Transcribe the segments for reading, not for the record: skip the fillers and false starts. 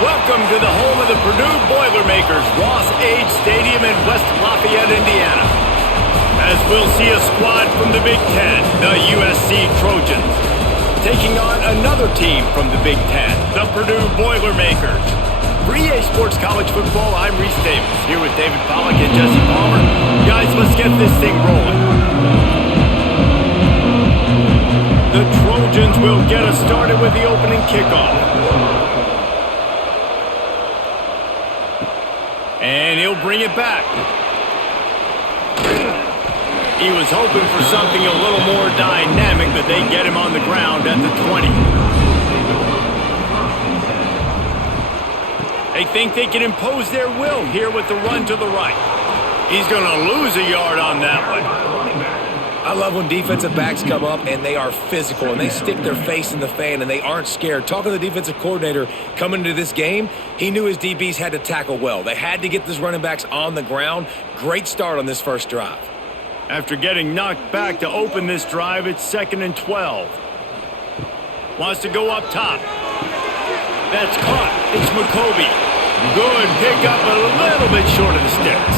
Welcome to the home of the Purdue Boilermakers, Ross Age Stadium in West Lafayette, Indiana. As we'll see a squad from the Big Ten, the USC Trojans, taking on another team from the Big Ten, the Purdue Boilermakers. For EA Sports College Football, I'm Reese Davis, here with David Pollack and Jesse Palmer. Guys, let's get this thing rolling. The Trojans will get us started with the opening kickoff. And he'll bring it back. He was hoping for something a little more dynamic, but they get him on the ground at the 20. They think they can impose their will here with the run to the right. He's going to lose a yard on that one. I love when defensive backs come up and they are physical and they stick their face in the fan and they aren't scared. Talking to the defensive coordinator coming into this game, he knew his DBs had to tackle well. They had to get these running backs on the ground. Great start on this first drive. After getting knocked back to open this drive, it's 2nd and 12. Wants to go up top. That's caught. It's McCoby. Good pickup, a little bit short of the sticks.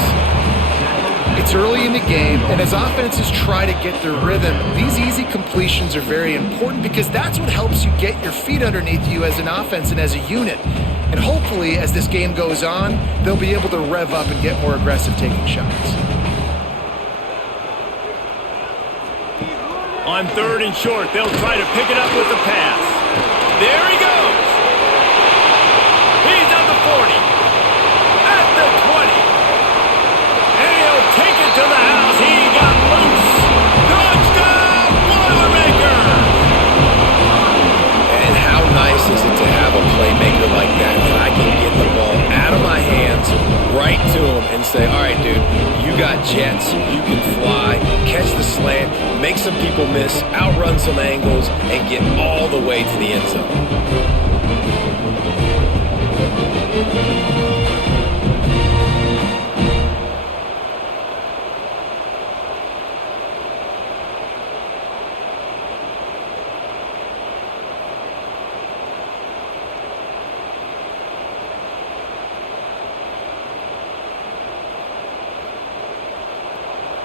It's early in the game, and as offenses try to get their rhythm, these easy completions are very important because that's what helps you get your feet underneath you as an offense and as a unit. And hopefully, as this game goes on, they'll be able to rev up and get more aggressive taking shots. On 3rd and short, they'll try to pick it up with the pass. There he goes. He's at the 40. At the 20. And he'll take it to the house. He got loose. Touchdown, Boilermakers! And how nice is it to have a playmaker like that I can get the ball out of my hands, right to him, and say, all right, dude, you got jets, you can fly, catch the slant, make some people miss, outrun some angles, and get all the way to the end zone.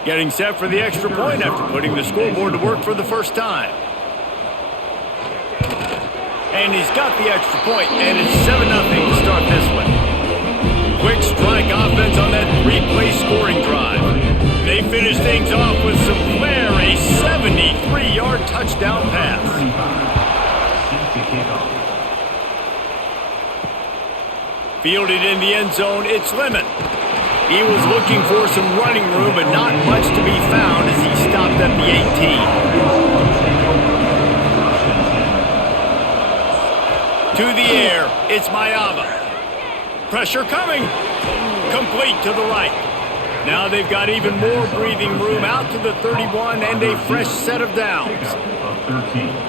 Getting set for the extra point after putting the scoreboard to work for the first time. And he's got the extra point, and it's 7-0 to start this one. Quick strike offense on that 3-play scoring drive. They finish things off with some flair, a 73-yard touchdown pass. Fielded in the end zone, it's Lemon. He was looking for some running room, but not much to be found as he stopped at the 18. To the air, it's Mayava. Pressure coming. Complete to the right. Now they've got even more breathing room out to the 31 and a fresh set of downs.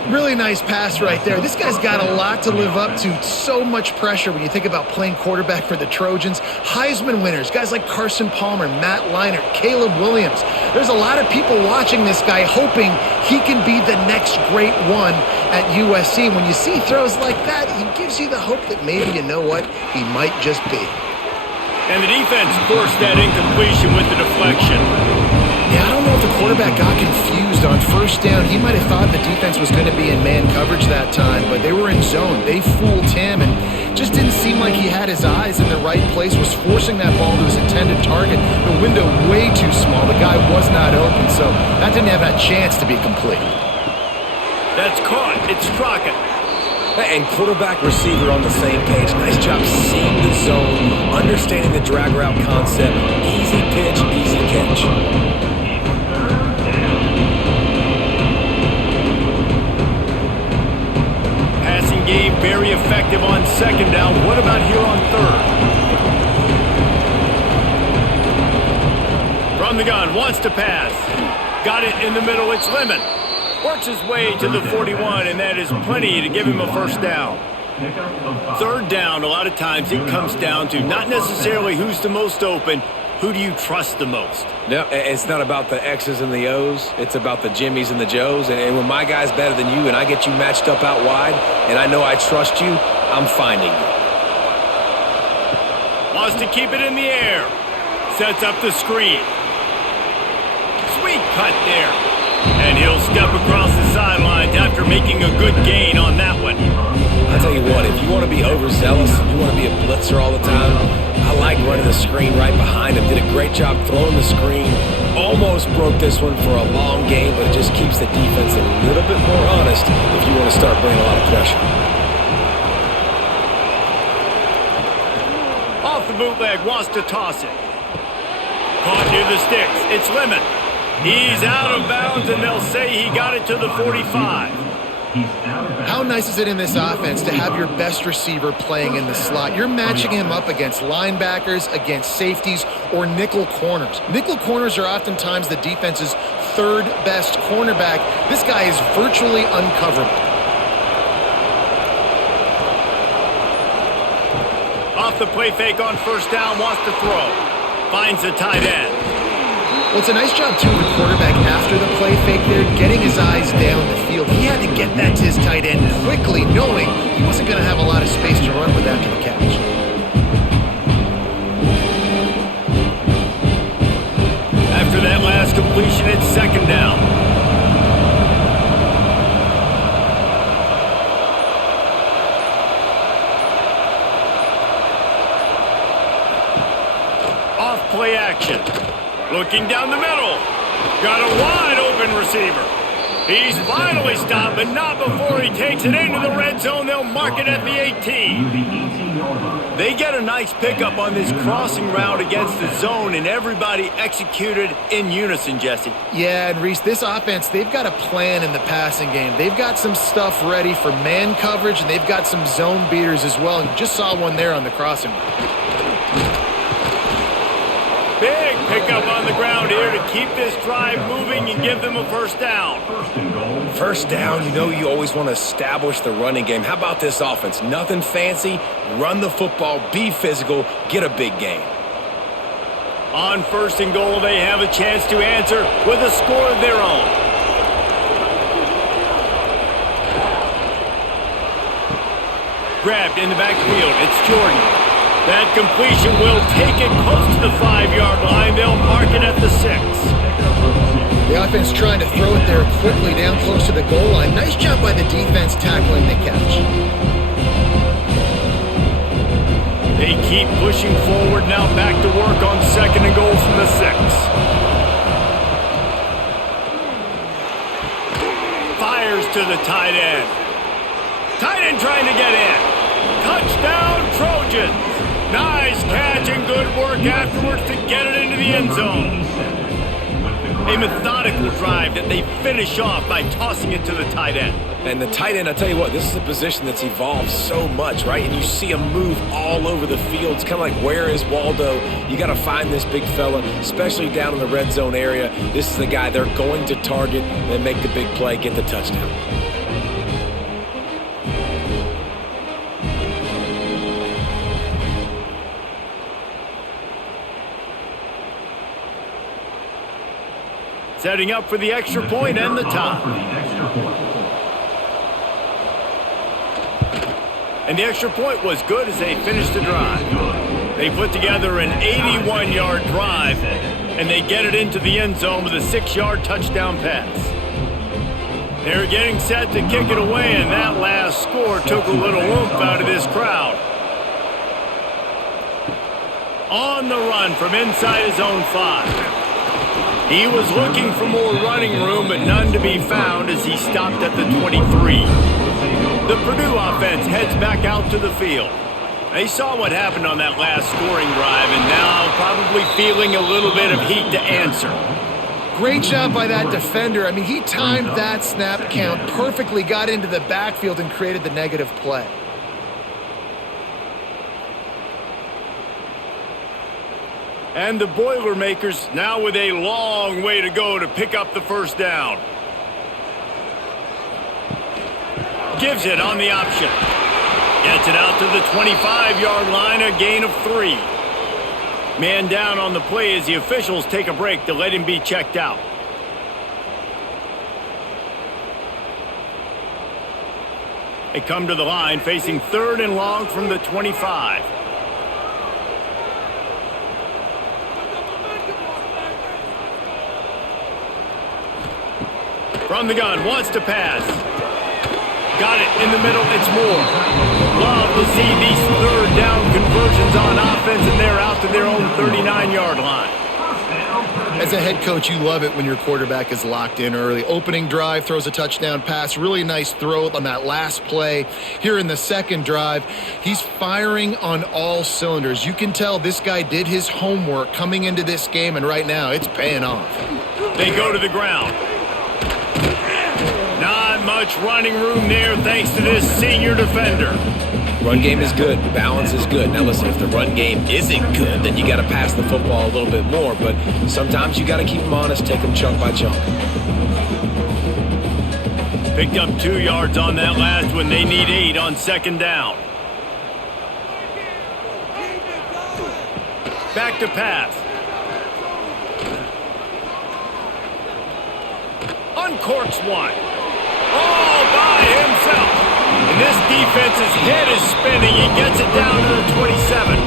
Really nice pass right there. This guy's got a lot to live up to. So much pressure when you think about playing quarterback for the Trojans. Heisman winners, guys like Carson Palmer, Matt Leinart, Caleb Williams. There's a lot of people watching this guy hoping he can be the next great one at USC. When you see throws like that, he gives you the hope that maybe, you know what, he might just be. And the defense forced that incompletion with the deflection. Yeah, I don't know if the quarterback got confused on first down. He might have thought the defense was going to be in man coverage that time, but they were in zone. They fooled him and just didn't seem like he had his eyes in the right place, was forcing that ball to his intended target. The window way too small. The guy was not open, so that didn't have that chance to be complete. That's caught. It's Straka. And quarterback receiver on the same page. Nice job seeing the zone, understanding the drag route concept. Easy pitch, easy catch. Passing game very effective on 2nd down. What about here on 3rd? From the gun, wants to pass. Got it in the middle. It's Lemon. Works his way to the 41, and that is plenty to give him a first down. 3rd down, a lot of times it comes down to not necessarily who's the most open, who do you trust the most? No, it's not about the X's and the O's. It's about the Jimmys and the Joes. And when my guy's better than you and I get you matched up out wide and I know I trust you, I'm finding you. wants to keep it in the air. Sets up the screen. Sweet cut there. And he'll step across the sidelines after making a good gain on that one. I'll tell you what, if you want to be overzealous, you want to be a blitzer all the time, I like running the screen right behind him. Did a great job throwing the screen. Almost broke this one for a long game, but it just keeps the defense a little bit more honest if you want to start bringing a lot of pressure. Off the bootleg, wants to toss it. Caught near the sticks. It's Lemon. He's out of bounds, and they'll say he got it to the 45. How nice is it in this offense to have your best receiver playing in the slot? You're matching him up against linebackers, against safeties, or nickel corners. Nickel corners are oftentimes the defense's third best cornerback. This guy is virtually uncoverable. Off the play fake on first down, wants to throw. Finds the tight end. Well, it's a nice job, too, of the quarterback after the play fake there, getting his eyes down the field. He had to get that to his tight end quickly, knowing he wasn't going to have a lot of space to run with after the catch. After that last completion, it's second down. Off play action. Looking down the middle. Got a wide open receiver. He's finally stopped, but not before he takes it into the red zone. They'll mark it at the 18. They get a nice pickup on this crossing route against the zone, and everybody executed in unison, Jesse. Yeah, and Reese, this offense, they've got a plan in the passing game. They've got some stuff ready for man coverage, and they've got some zone beaters as well. And you just saw one there on the crossing route. Big pickup on the ground here to keep this drive moving and give them a first down. First down, you know you always want to establish the running game. How about this offense? Nothing fancy. Run the football, be physical, get a big gain. On first and goal, they have a chance to answer with a score of their own. Grabbed in the backfield, it's Jordan. That completion will take it close to the 5-yard line. They'll mark it at the 6. The offense trying to throw it there quickly down close to the goal line. Nice job by the defense tackling the catch. They keep pushing forward now, back to work on second and goal from the 6. Fires to the tight end. Tight end trying to get in. Touchdown, Trojans. Nice catch and good work afterwards to get it into the end zone. A methodical drive that they finish off by tossing it to the tight end. And the tight end, I'll tell you what, this is a position that's evolved so much, right? And you see him move all over the field. It's kind of like, where is Waldo? You got to find this big fella, especially down in the red zone area. This is the guy they're going to target and make the big play, get the touchdown. Setting up for the extra point and the tie. And the extra point was good as they finished the drive. They put together an 81-yard drive, and they get it into the end zone with a 6-yard touchdown pass. They're getting set to kick it away, and that last score took a little oomph out of this crowd. On the run from inside his own 5. He was looking for more running room, but none to be found as he stopped at the 23. The Purdue offense heads back out to the field. They saw what happened on that last scoring drive, and now probably feeling a little bit of heat to answer. Great job by that defender. I mean, he timed that snap count perfectly, got into the backfield, and created the negative play. And the Boilermakers now with a long way to go to pick up the first down. Gives it on the option. Gets it out to the 25-yard line, a gain of 3. Man down on the play as the officials take a break to let him be checked out. They come to the line facing 3rd and long from the 25. From the gun, wants to pass. Got it in the middle, it's Moore. Love to see these third down conversions on offense, and they're out to their own 39-yard line. As a head coach, you love it when your quarterback is locked in early. Opening drive, throws a touchdown pass. Really nice throw on that last play. Here in the second drive, he's firing on all cylinders. You can tell this guy did his homework coming into this game, and right now it's paying off. They go to the ground. Not much running room there thanks to this senior defender. Run game is good. Balance is good. Now listen, if the run game isn't good, then you got to pass the football a little bit more. But sometimes you got to keep them honest, take them chunk by chunk. Picked up 2 yards on that last one. They need 8 on second down. Back to pass. Uncorks one. All by himself. And this defense's head is spinning. He gets it down to the 27.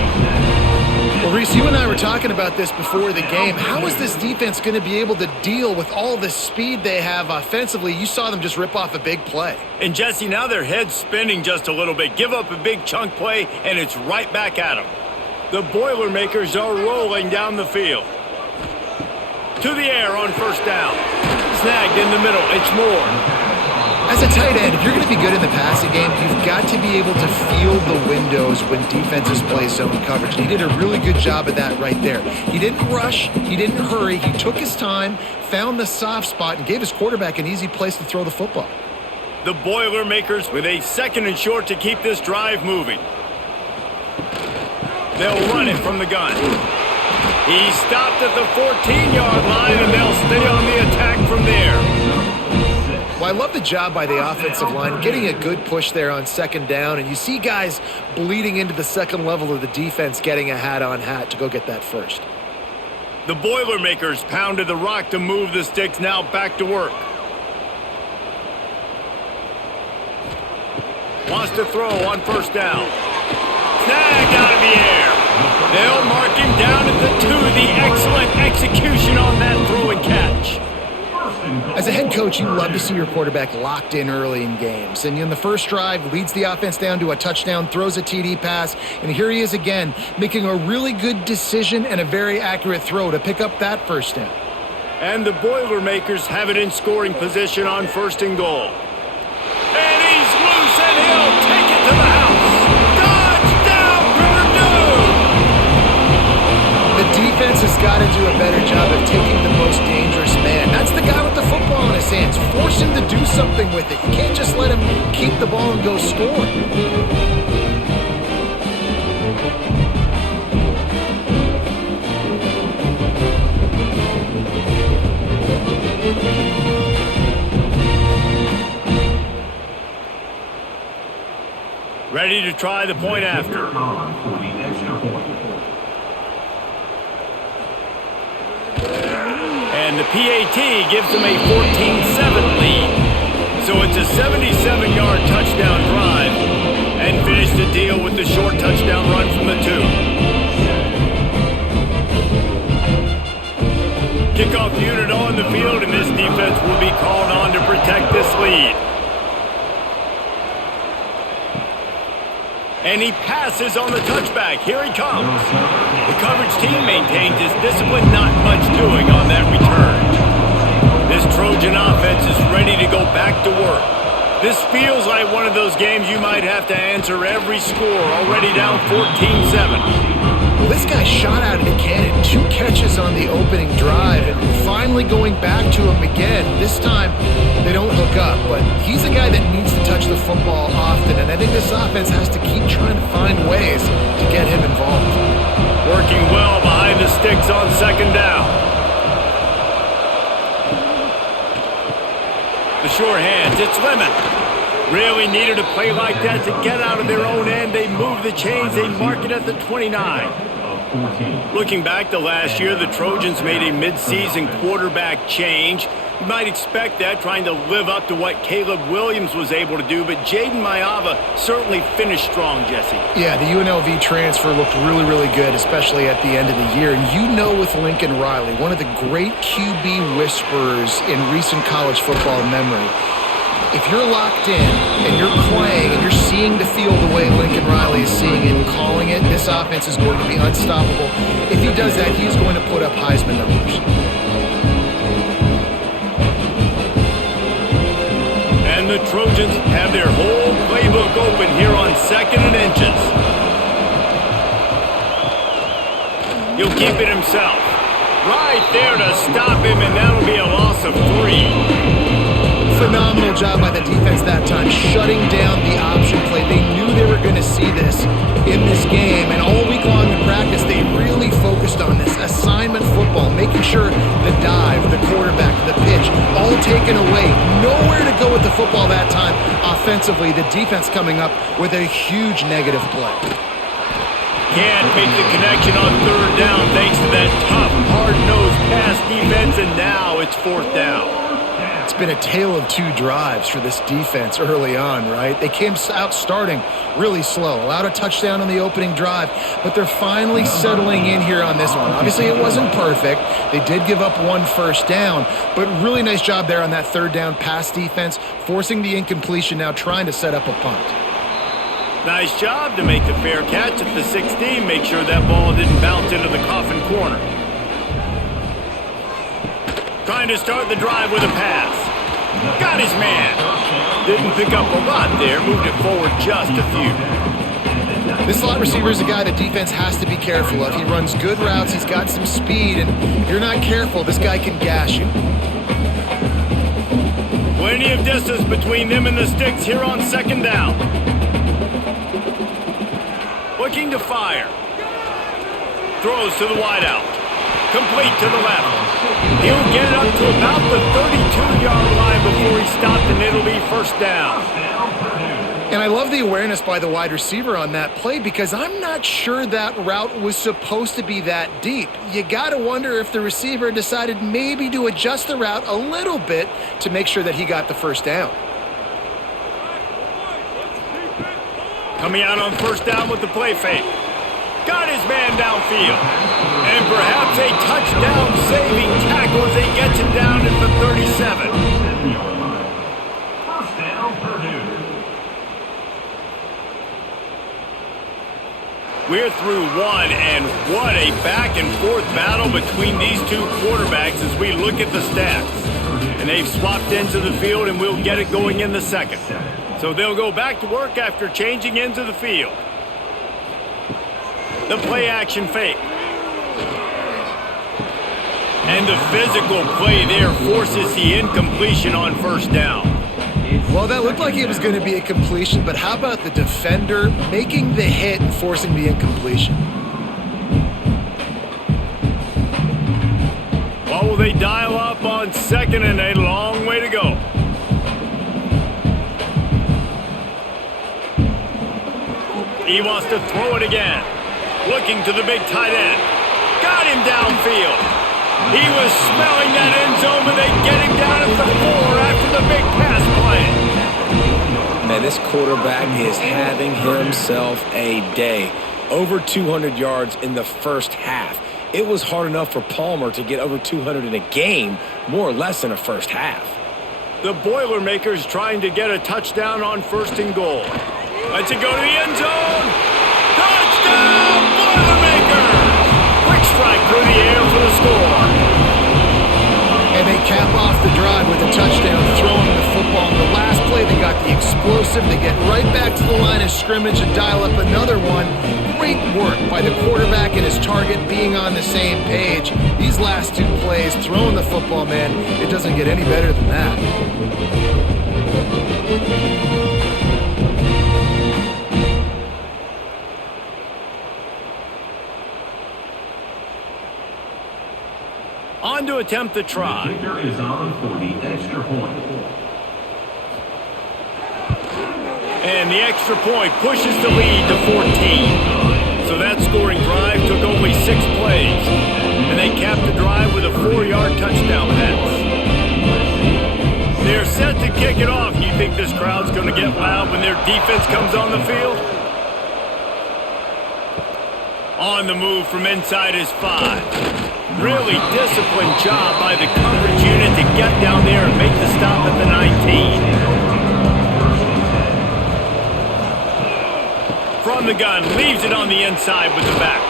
Well, Reese, you and I were talking about this before the game. How is this defense going to be able to deal with all the speed they have offensively? You saw them just rip off a big play. And, Jesse, now their head's spinning just a little bit. Give up a big chunk play, and it's right back at them. The Boilermakers are rolling down the field. To the air on first down. Snagged in the middle. It's Moore. As a tight end, if you're going to be good in the passing game, you've got to be able to feel the windows when defenses play zone coverage. And he did a really good job of that right there. He didn't rush. He didn't hurry. He took his time, found the soft spot, and gave his quarterback an easy place to throw the football. The Boilermakers with a 2nd and short to keep this drive moving. They'll run it from the gun. He stopped at the 14-yard line, and they'll stay on the attack from there. Well, I love the job by the offensive line, getting a good push there on second down, and you see guys bleeding into the second level of the defense getting a hat-on-hat to go get that first. The Boilermakers pounded the rock to move the sticks, now back to work. Wants to throw on first down. Snagged out of the air. They'll mark him down at the 2. The excellent execution on that throw and catch. As a head coach, you love to see your quarterback locked in early in games. And in the first drive, leads the offense down to a touchdown, throws a TD pass, and here he is again, making a really good decision and a very accurate throw to pick up that first down. And the Boilermakers have it in scoring position on 1st and goal. And he's loose, and he'll take it to the house. Touchdown, Purdue! The defense has got to do a better job of taking the most dangerous man. That's the guy with the football in his hands. Force him to do something with it. You can't just let him keep the ball and go score. Ready to try the point after. And the PAT gives them a 14-7 lead. So it's a 77-yard touchdown drive, and finish the deal with the short touchdown run from the 2. Kickoff unit on the field, and this defense will be called on to protect this lead. And he passes on the touchback. Here he comes. The coverage team maintains his discipline, not much doing on that return. This Trojan offense is ready to go back to work. This feels like one of those games you might have to answer every score, already down 14-7. Well, this guy shot out of the cannon, 2 catches on the opening drive, and finally going back to him again. This time, they don't hook up, but he's a guy that needs to touch the football often, and I think this offense has to keep trying to find ways to get him involved. Working well behind the sticks on second down. The sure hands, it's Lemon. Really needed a play like that to get out of their own end. They move the chains, they mark it at the 29. Looking back to last year, the Trojans made a mid-season quarterback change. You might expect that, trying to live up to what Caleb Williams was able to do, but Jaden Maiava certainly finished strong, Jesse. Yeah, the UNLV transfer looked really, really good, especially at the end of the year. And you know with Lincoln Riley, one of the great QB whisperers in recent college football memory, if you're locked in and you're playing and you're seeing the field the way Lincoln Riley is seeing it and calling it, this offense is going to be unstoppable. If he does that, he's going to put up Heisman numbers. And the Trojans have their whole playbook open here on 2nd and inches. He'll keep it himself. Right there to stop him, and that'll be a loss of 3. Phenomenal job by the defense that time, shutting down the option play. They knew they were going to see this in this game, and all week long in practice, they really focused on this assignment football, making sure the dive, the quarterback, the pitch, all taken away. Nowhere to go with the football that time offensively. The defense coming up with a huge negative play. Can't make the connection on 3rd down thanks to that tough, hard-nosed pass defense, and now it's 4th down. It's been a tale of 2 drives for this defense early on, right? They came out starting really slow, allowed a touchdown on the opening drive, but they're finally settling in here on this one. Obviously, it wasn't perfect. They did give up 1 first down, but really nice job there on that 3rd down pass defense, forcing the incompletion, now trying to set up a punt. Nice job to make the fair catch at the 16, make sure that ball didn't bounce into the coffin corner. Trying to start the drive with a pass. Got his man. Didn't pick up a lot there. Moved it forward just a few. This slot receiver is a guy the defense has to be careful of. He runs good routes. He's got some speed. And if you're not careful, this guy can gash you. Plenty of distance between them and the sticks here on 2nd down. Looking to fire. Throws to the wideout. Complete to the left. He'll get it up to about the 32-yard line before he stopped, and it'll be 1st down. And I love the awareness by the wide receiver on that play because I'm not sure that route was supposed to be that deep. You got to wonder if the receiver decided maybe to adjust the route a little bit to make sure that he got the 1st down. Coming out on 1st down with the play fake. Got his man downfield. And perhaps a touchdown-saving tackle as he gets him down at the 37. 1st down, Purdue. We're through 1, and what a back-and-forth battle between these 2 quarterbacks as we look at the stats. And they've swapped into the field, and we'll get it going in the 2nd. So they'll go back to work after changing into the field. The play-action fake. And the physical play there forces the incompletion on 1st down. Well, that looked like it was going to be a completion, but how about the defender making the hit and forcing the incompletion? What will they dial up on 2nd and a long way to go? He wants to throw it again. Looking to the big tight end. Got him downfield. He was smelling that end zone, but they get him down at the 4 after the big pass play. Man, this quarterback is having himself a day. Over 200 yards in the 1st half. It was hard enough for Palmer to get over 200 in a game, more or less in a 1st half. The Boilermakers trying to get a touchdown on 1st and goal. Let's it go to the end zone. Touchdown, Boilermakers! Quick strike through the air for the score. And they cap off the drive with a touchdown, throwing the football. In the last play, they got the explosive. They get right back to the line of scrimmage and dial up another one. Great work by the quarterback and his target being on the same page. These last 2 plays, throwing the football, man, it doesn't get any better than that. On to attempt the try. The kicker is on for the extra point. And the extra point pushes the lead to 14. So that scoring drive took only 6 plays. And they capped the drive with a 4-yard touchdown pass. kick it off. You think this crowd's going to get loud when their defense comes on the field? On the move from inside his 5. Really disciplined job by the coverage unit to get down there and make the stop at the 19. From the gun, leaves it on the inside with the back.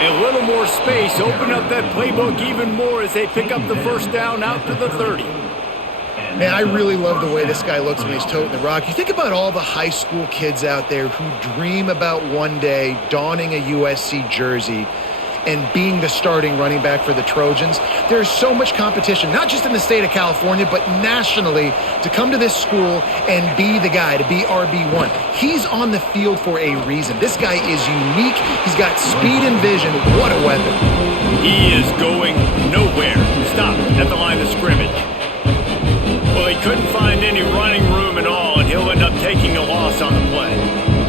A little more space, open up that playbook even more as they pick up the first down out to the 30. Man, I really love the way this guy looks when he's toting the rock. You think about all the high school kids out there who dream about one day donning a USC jersey and being the starting running back for the Trojans. There's so much competition, not just in the state of California, but nationally, to come to this school and be the guy, to be RB1. He's on the field for a reason. This guy is unique. He's got speed and vision. What a weapon. He is going nowhere. Stop at the line of scrimmage. Well, he couldn't find any running room at all, and he'll end up taking a loss on the play.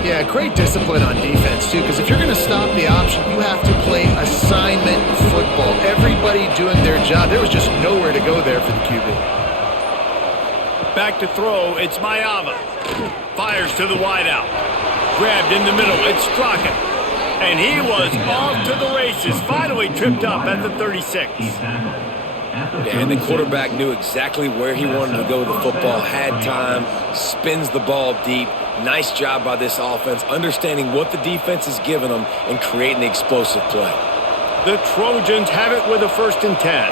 Yeah, great discipline on defense, too, because if you're going to stop the option, you have to play assignment football. Everybody doing their job. There was just nowhere to go there for the QB. Back to throw, it's Mayava. Fires to the wideout. Grabbed in the middle, it's Straka. And he was off to the races, finally tripped up at the 36. And the quarterback knew exactly where he wanted to go with the football, had time, spins the ball deep. Nice job by this offense, understanding what the defense is giving them and creating the explosive play. The Trojans have it with a 1st and 10.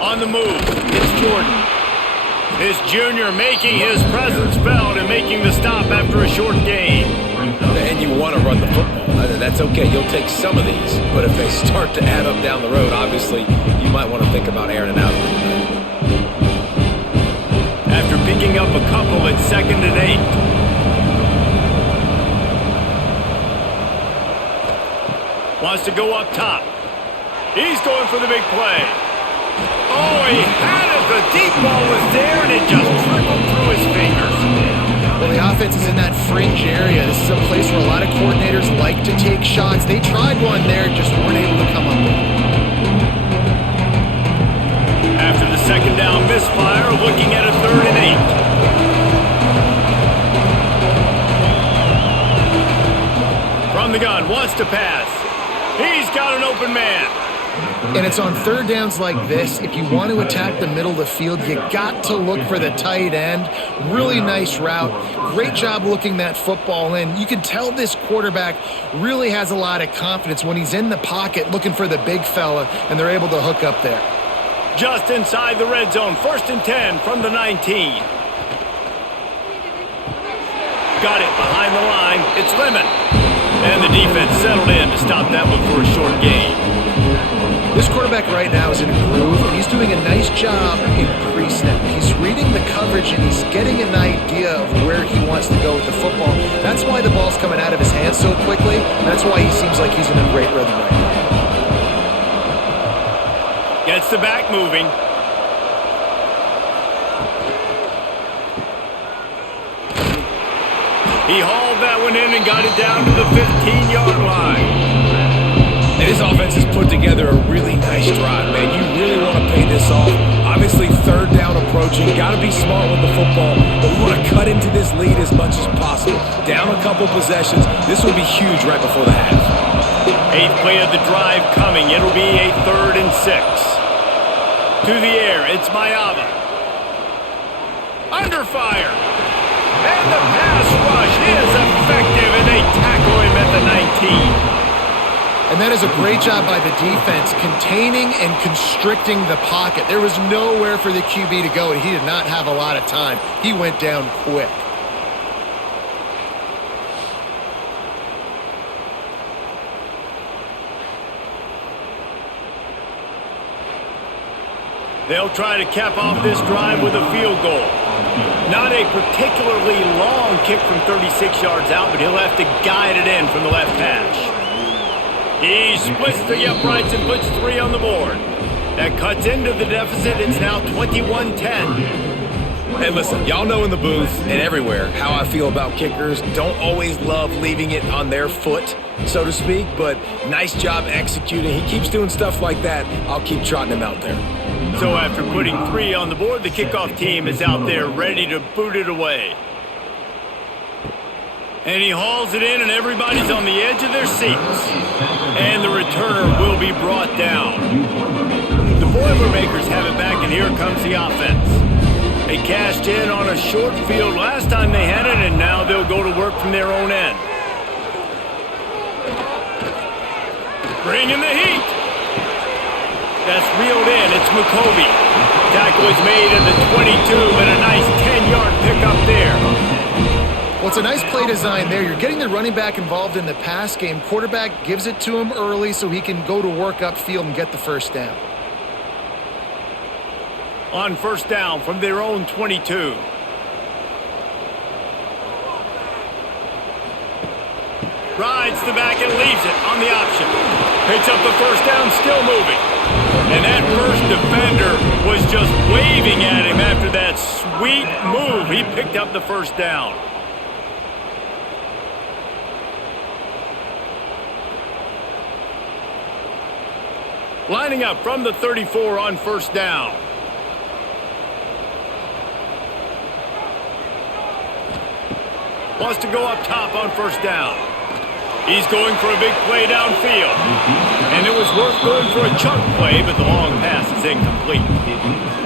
On the move, it's Jordan. His junior making his presence felt and making the stop after a short gain. And you want to run the football. That's okay. You'll take some of these. But if they start to add up down the road, obviously, you might want to think about airing it out a little bit. After picking up a couple at 2nd and 8. Wants to go up top. He's going for the big play. Oh, he had it. The deep ball was there, and it just trickled through his fingers. Well, the offense is in that fringe area. This is a place where a lot of coordinators like to take shots. They tried one there, just weren't able to come up with it. After the 2nd down misfire, looking at a 3rd and 8. From the gun, wants to pass. He's got an open man. And it's on 3rd downs like this. If you want to attack the middle of the field, you got to look for the tight end. Really nice route. Great job looking that football in. You can tell this quarterback really has a lot of confidence when he's in the pocket looking for the big fella, and they're able to hook up there. Just inside the red zone, 1st and 10 from the 19. Got it behind the line. It's Lemon. And the defense settled in to stop that one for a short gain. This quarterback right now is in a groove, and he's doing a nice job in pre-snap. He's reading the coverage, and he's getting an idea of where he wants to go with the football. That's why the ball's coming out of his hands so quickly. That's why he seems like he's in a great rhythm right now. Gets the back moving. He hauled that one in and got it down to the 15-yard line. And this offense has put together a really nice drive, man. You really want to pay this off. Obviously, 3rd down approaching. Got to be smart with the football, but we want to cut into this lead as much as possible. Down a couple possessions. This will be huge right before the half. 8th play of the drive coming. It'll be a 3rd and 6. To the air, it's Mayava. Under fire. And the pass rush is effective, and they tackle him at the 19. And that is a great job by the defense, containing and constricting the pocket. There was nowhere for the QB to go, and he did not have a lot of time. He went down quick. They'll try to cap off this drive with a field goal. Not a particularly long kick from 36 yards out, but he'll have to guide it in from the left hash. He splits the uprights and puts 3 on the board. That cuts into the deficit. It's now 21-10. Hey, listen, y'all know in the booth and everywhere how I feel about kickers. Don't always love leaving it on their foot, so to speak, but nice job executing. He keeps doing stuff like that. I'll keep trotting him out there. So after putting 3 on the board, the kickoff team is out there ready to boot it away. And he hauls it in, and everybody's on the edge of their seats. And the returner will be brought down. The Boilermakers have it back, and here comes the offense. They cashed in on a short field last time they had it, and now they'll go to work from their own end. Bringing the heat. That's reeled in. It's McCovey. Tackle is made at the 22, but a nice 10-yard pickup there. Well, it's a nice play design there. You're getting the running back involved in the pass game. Quarterback gives it to him early so he can go to work upfield and get the first down. On first down from their own 22. Rides the back and leaves it on the option. Picks up the first down, still moving. And that first defender was just waving at him after that sweet move. He picked up the first down. Lining up from the 34 on first down. Wants to go up top on first down. He's going for a big play downfield. And it was worth going for a chunk play, but the long pass is incomplete.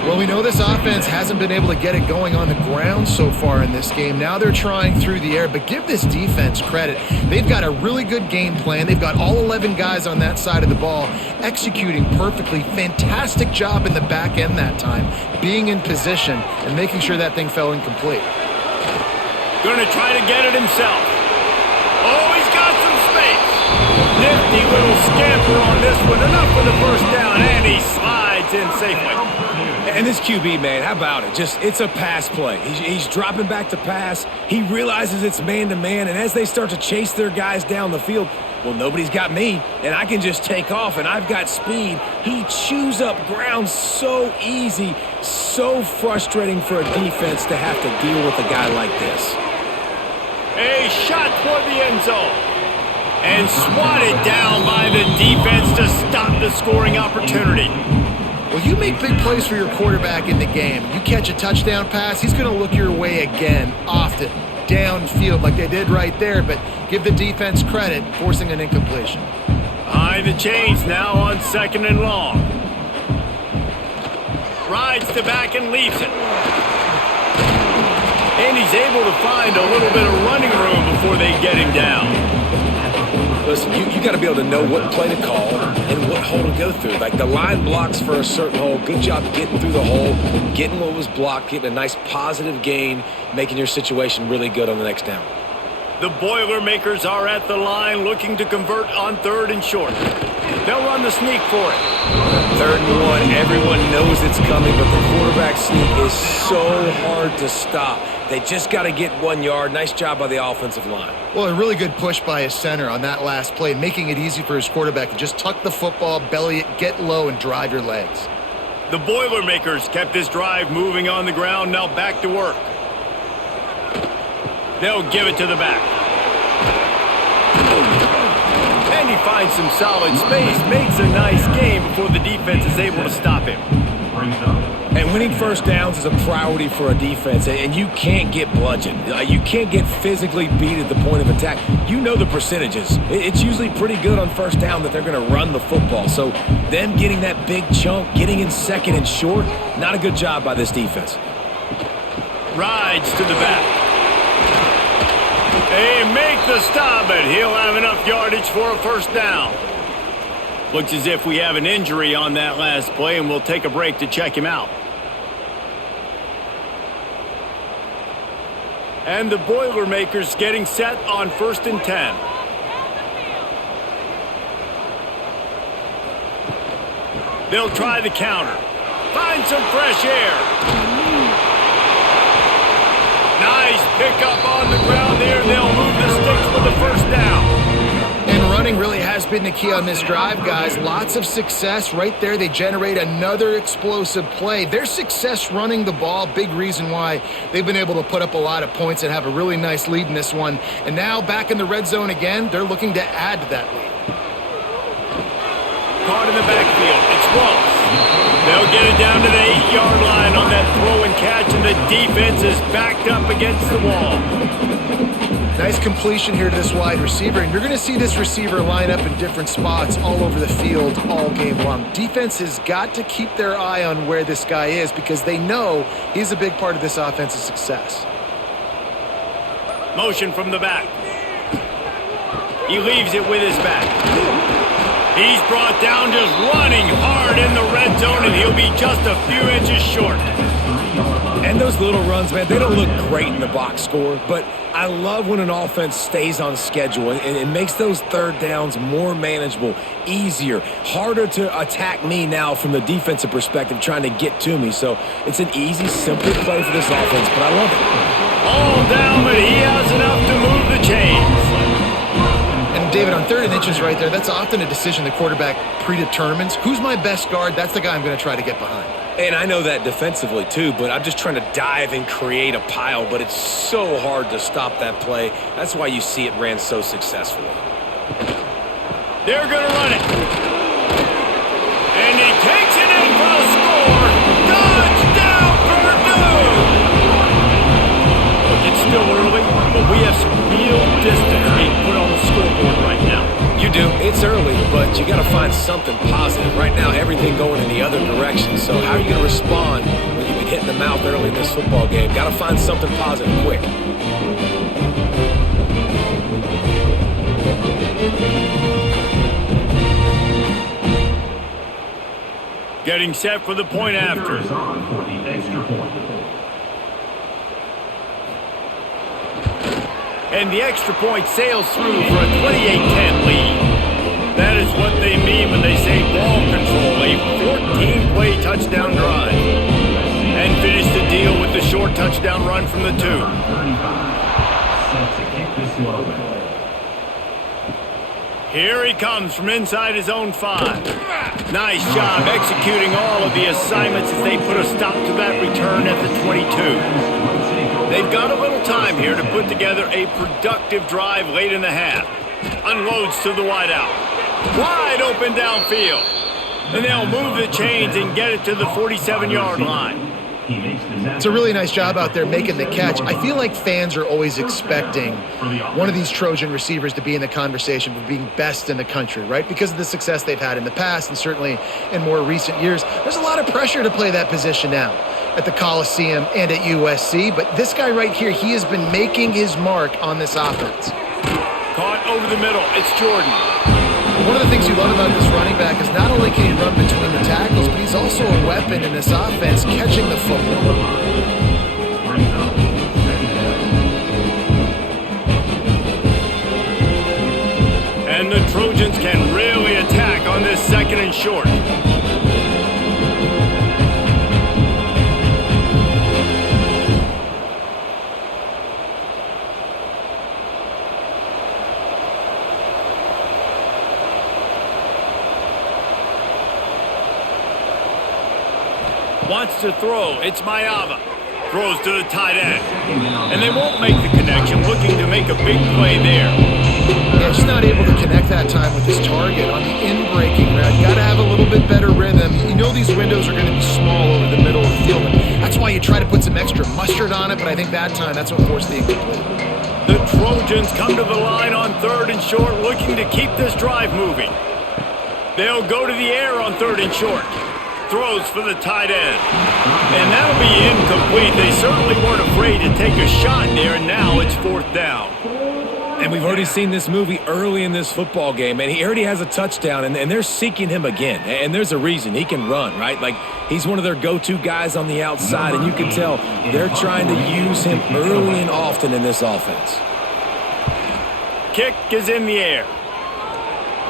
Well, we know this offense hasn't been able to get it going on the ground so far in this game. Now they're trying through the air, but give this defense credit. They've got a really good game plan. They've got all 11 guys on that side of the ball executing perfectly. Fantastic job in the back end that time, being in position and making sure that thing fell incomplete. Going to try to get it himself. Oh, he's got some space. Nifty little scamper on this one. Enough for the first down, and he slides in safely. And this QB, man, how about it? It's a pass play. He's dropping back to pass. He realizes it's man-to-man, and as they start to chase their guys down the field, well, nobody's got me, and I can just take off, and I've got speed. He chews up ground so easy, so frustrating for a defense to have to deal with a guy like this. A shot toward the end zone. And swatted down by the defense to stop the scoring opportunity. Well, you make big plays for your quarterback in the game. You catch a touchdown pass, he's going to look your way again, often, downfield like they did right there, but give the defense credit, forcing an incompletion. Behind the chains now on second and long. Rides the back and leaves it. And he's able to find a little bit of running room before they get him down. Listen, you got to be able to know what play to call and what hole to go through. Like the line blocks for a certain hole. Good job getting through the hole, getting what was blocked, getting a nice positive gain, making your situation really good on the next down. The Boilermakers are at the line looking to convert on third and short. They'll run the sneak for it. 3rd and 1, everyone knows it's coming, but the quarterback sneak is so hard to stop. They just got to get 1 yard. Nice job by the offensive line. Well, a really good push by his center on that last play, making it easy for his quarterback to just tuck the football, belly it, get low, and drive your legs. The Boilermakers kept this drive moving on the ground, now back to work. They'll give it to the back. And he finds some solid space, makes a nice game before the defense is able to stop him. And winning first downs is a priority for a defense, and you can't get bludgeoned. You can't get physically beat at the point of attack. You know the percentages. It's usually pretty good on first down that they're going to run the football. So them getting that big chunk, getting in second and short, not a good job by this defense. Rides to the back. They make the stop, but he'll have enough yardage for a first down. Looks as if we have an injury on that last play, and we'll take a break to check him out. And the Boilermakers getting set on 1st and 10. They'll try the counter. Find some fresh air. Nice pickup on the ground there. They'll move the sticks for the first down. And running really has been the key on this drive, guys. Lots of success right there. They generate another explosive play. Their success running the ball, big reason why they've been able to put up a lot of points and have a really nice lead in this one. And now back in the red zone again, they're looking to add to that lead. Caught in the backfield. It's Ross. They'll get it down to the 8-yard line on that throw and catch, and the defense is backed up against the wall. Nice completion here to this wide receiver, and you're going to see this receiver line up in different spots all over the field all game long. Defense has got to keep their eye on where this guy is because they know he's a big part of this offense's success. Motion from the back. He leaves it with his back. He's brought down just running hard in the red zone, and he'll be just a few inches short. And those little runs, man, they don't look great in the box score, but I love when an offense stays on schedule and it makes those third downs more manageable, easier, harder to attack me now from the defensive perspective trying to get to me. So it's an easy, simple play for this offense, but I love it. All down, but he has enough to move the chains. And David, on 3rd and inches right there, that's often a decision the quarterback predetermines. Who's my best guard? That's the guy I'm going to try to get behind. And I know that defensively too, but I'm just trying to dive and create a pile, but it's so hard to stop that play. That's why you see it ran so successfully. They're going to run it. And he takes it in for the score. Touchdown, Purdue! Look, it's still early, but we have some real distance being put on the scoreboard right now. You do. It's early, but you got to find something positive. Right now, everything going in the other direction. So how are you going to respond when you've been hit in the mouth early in this football game? Got to find something positive quick. Getting set for the point after. Is on for the extra point. And the extra point sails through for a 28-10 lead. That is what they mean when they say ball control, a 14-play touchdown drive. And finish the deal with the short touchdown run from the 2. 35. Set to kick this one. Here he comes from inside his own 5. Nice job executing all of the assignments as they put a stop to that return at the 22. They've got a little time here to put together a productive drive late in the half. Unloads to the wideout. Wide open downfield. And they'll move the chains and get it to the 47-yard line. It's a really nice job out there making the catch. I feel like fans are always expecting one of these Trojan receivers to be in the conversation for being best in the country, right? Because of the success they've had in the past and certainly in more recent years. There's a lot of pressure to play that position now at the Coliseum and at USC. But this guy right here, he has been making his mark on this offense. Caught over the middle. It's Jordan. One of the things you love about this running back is not only can he run between the tackles, but he's also a weapon in this offense catching the football. And the Trojans can really attack on this 2nd and short. Wants to throw. It's Mayava. Throws to the tight end. And they won't make the connection, looking to make a big play there. Yeah, just not able to connect that time with his target on the in-breaking route. You got to have a little bit better rhythm. You know these windows are going to be small over the middle of the field. That's why you try to put some extra mustard on it, but I think that time that's what forced the incomplete. The Trojans come to the line on 3rd and short, looking to keep this drive moving. They'll go to the air on 3rd and short. Throws for the tight end. And that'll be incomplete. They certainly weren't afraid to take a shot there, and now it's 4th down. And we've already seen this movie early in this football game, and he already has a touchdown, and they're seeking him again. And there's a reason. He can run, right? Like, he's one of their go-to guys on the outside, and you can tell they're trying to use him early and often in this offense. Kick is in the air.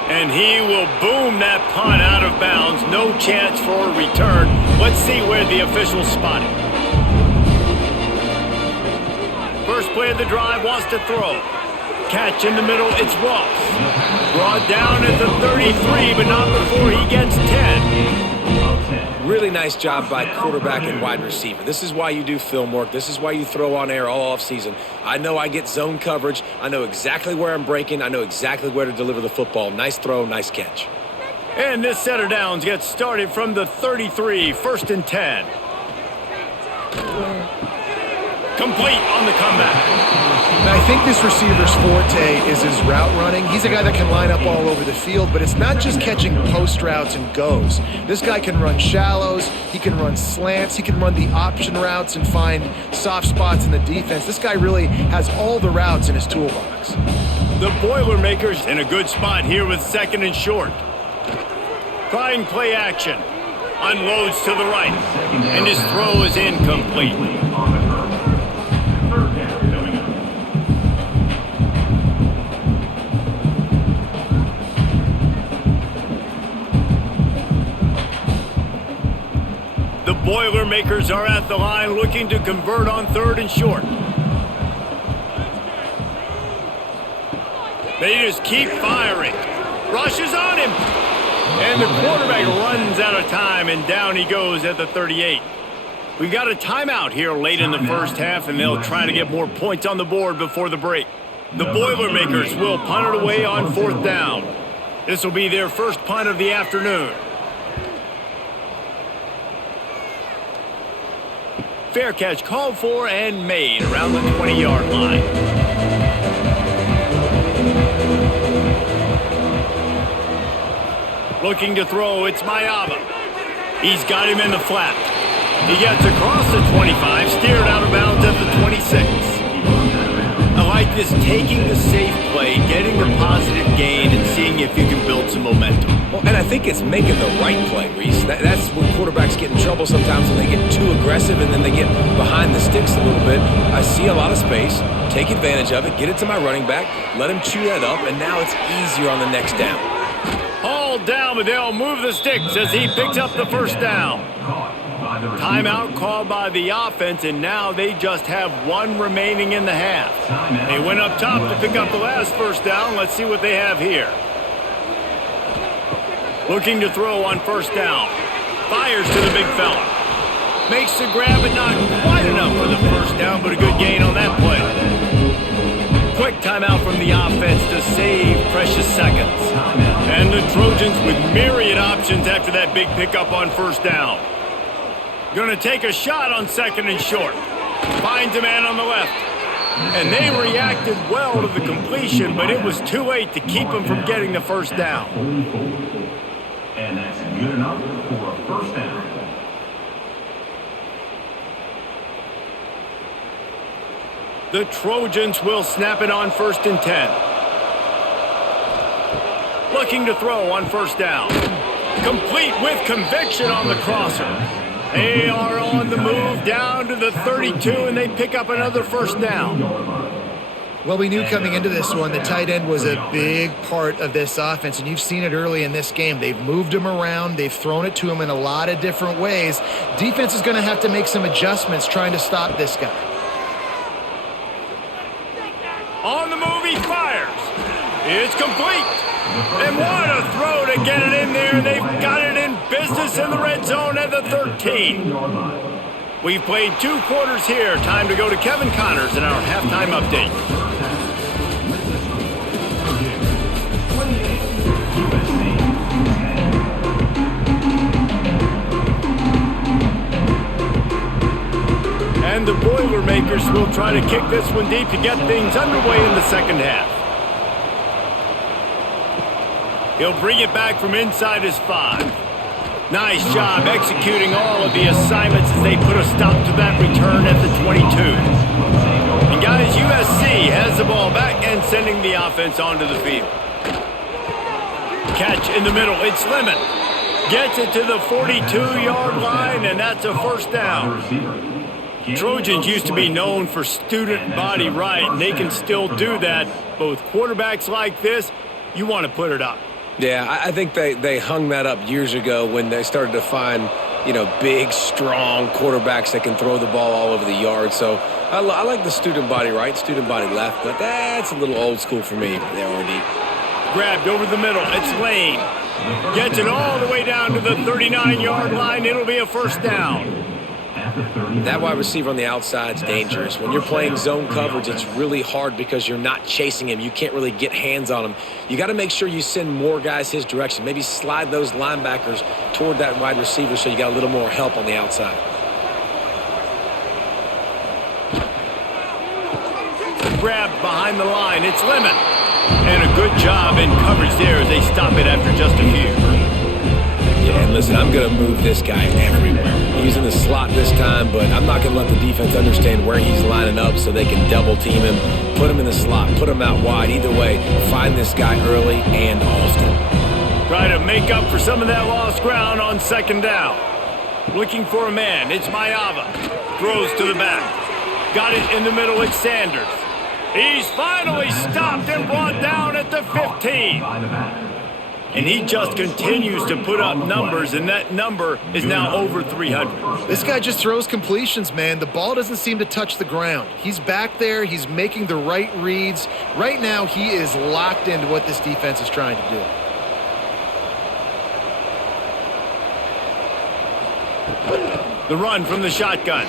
And he will boom that punt out of bounds. No chance for a return. Let's see where the officials spot it. First play of the drive, wants to throw. Catch in the middle, it's Ross. Brought down at the 33, but not before he gets 10. Really nice job by quarterback and wide receiver. This is why you do film work. This is why you throw on air all offseason. I know I get zone coverage. I know exactly where I'm breaking. I know exactly where to deliver the football. Nice throw, nice catch. And this set of downs gets started from the 33, 1st and 10. Complete on the comeback. Now, I think this receiver's forte is his route running. He's a guy that can line up all over the field, but it's not just catching post routes and goes. This guy can run shallows, he can run slants, he can run the option routes and find soft spots in the defense. This guy really has all the routes in his toolbox. The Boilermakers in a good spot here with 2nd and short. Trying play action. Unloads to the right. And his throw is incomplete. The Boilermakers are at the line looking to convert on 3rd and short. They just keep firing. Rushes on him. And the quarterback runs out of time, and down he goes at the 38. We've got a timeout here late in the first half, and they'll try to get more points on the board before the break. The Boilermakers will punt it away on 4th down. This will be their first punt of the afternoon. Fair catch called for and made around the 20-yard line. Looking to throw, it's Mayava. He's got him in the flat. He gets across the 25, steered out of bounds at the 26. I like this, taking the safe play, getting the positive gain, and seeing if you can build some momentum. Well, and I think it's making the right play, Reese. That's when quarterbacks get in trouble sometimes when they get too aggressive and then they get behind the sticks a little bit. I see a lot of space, take advantage of it, get it to my running back, let him chew that up, and now it's easier on the next down. Hauled down, but they'll move the sticks as he picks up the 1st down. Timeout called by the offense, and now they just have 1 remaining in the half. They went up top to pick up the last 1st down. Let's see what they have here. Looking to throw on 1st down. Fires to the big fella. Makes the grab, but not quite enough for the 1st down, but a good gain on that play. Quick timeout from the offense to save precious seconds. And the Trojans with myriad options after that big pickup on 1st down. Going to take a shot on 2nd and short. Finds a man on the left. And they reacted well to the completion, but it was too late to keep them from getting the 1st down. And that's good enough for a 1st down. The Trojans will snap it on 1st and 10. Looking to throw on 1st down. Complete with conviction on the crosser. They are on the move down to the 32, and they pick up another 1st down. Well, we knew coming into this one the tight end was a big part of this offense, and you've seen it early in this game. They've moved him around. They've thrown it to him in a lot of different ways. Defense is going to have to make some adjustments trying to stop this guy. On the move, he fires. It's complete. And what a throw to get it in there. They've got it in business in the red zone at the 13. We've played 2 quarters here. Time to go to Kevin Connors in our halftime update. And the Boilermakers will try to kick this one deep to get things underway in the 2nd half. He'll bring it back from inside his 5. Nice job executing all of the assignments as they put a stop to that return at the 22. And guys, USC has the ball back and sending the offense onto the field. Catch in the middle, it's Lemon. Gets it to the 42-yard line, and that's a 1st down. Trojans used to be known for student body right, and they can still do that. But with quarterbacks like this, you want to put it up. Yeah, I think they hung that up years ago when they started to find, big, strong quarterbacks that can throw the ball all over the yard. So I like the student body right, student body left, but that's a little old school for me, the RD. Grabbed over the middle, it's Lane. Gets it all the way down to the 39-yard line. It'll be a 1st down. at the 30. That wide receiver on the outside is dangerous. When you're playing zone coverage, it's really hard because you're not chasing him. You can't really get hands on him. You got to make sure you send more guys his direction. Maybe slide those linebackers toward that wide receiver so you got a little more help on the outside. Grab behind the line. It's Lemon. And a good job in coverage there as they stop it after just a few. Yeah, and listen, I'm going to move this guy everywhere. He's in the slot this time, but I'm not going to let the defense understand where he's lining up so they can double team him, put him in the slot, put him out wide. Either way, find this guy early and often. Try to make up for some of that lost ground on second down. Looking for a man. It's Mayava. Throws to the back. Got it in the middle. It's Sanders. He's finally stopped and brought down at the 15. And he just continues to put up numbers, and that number is now over 300. This guy just throws completions, man. The ball doesn't seem to touch the ground. He's back there. He's making the right reads. Right now, he is locked into what this defense is trying to do. The run from the shotgun.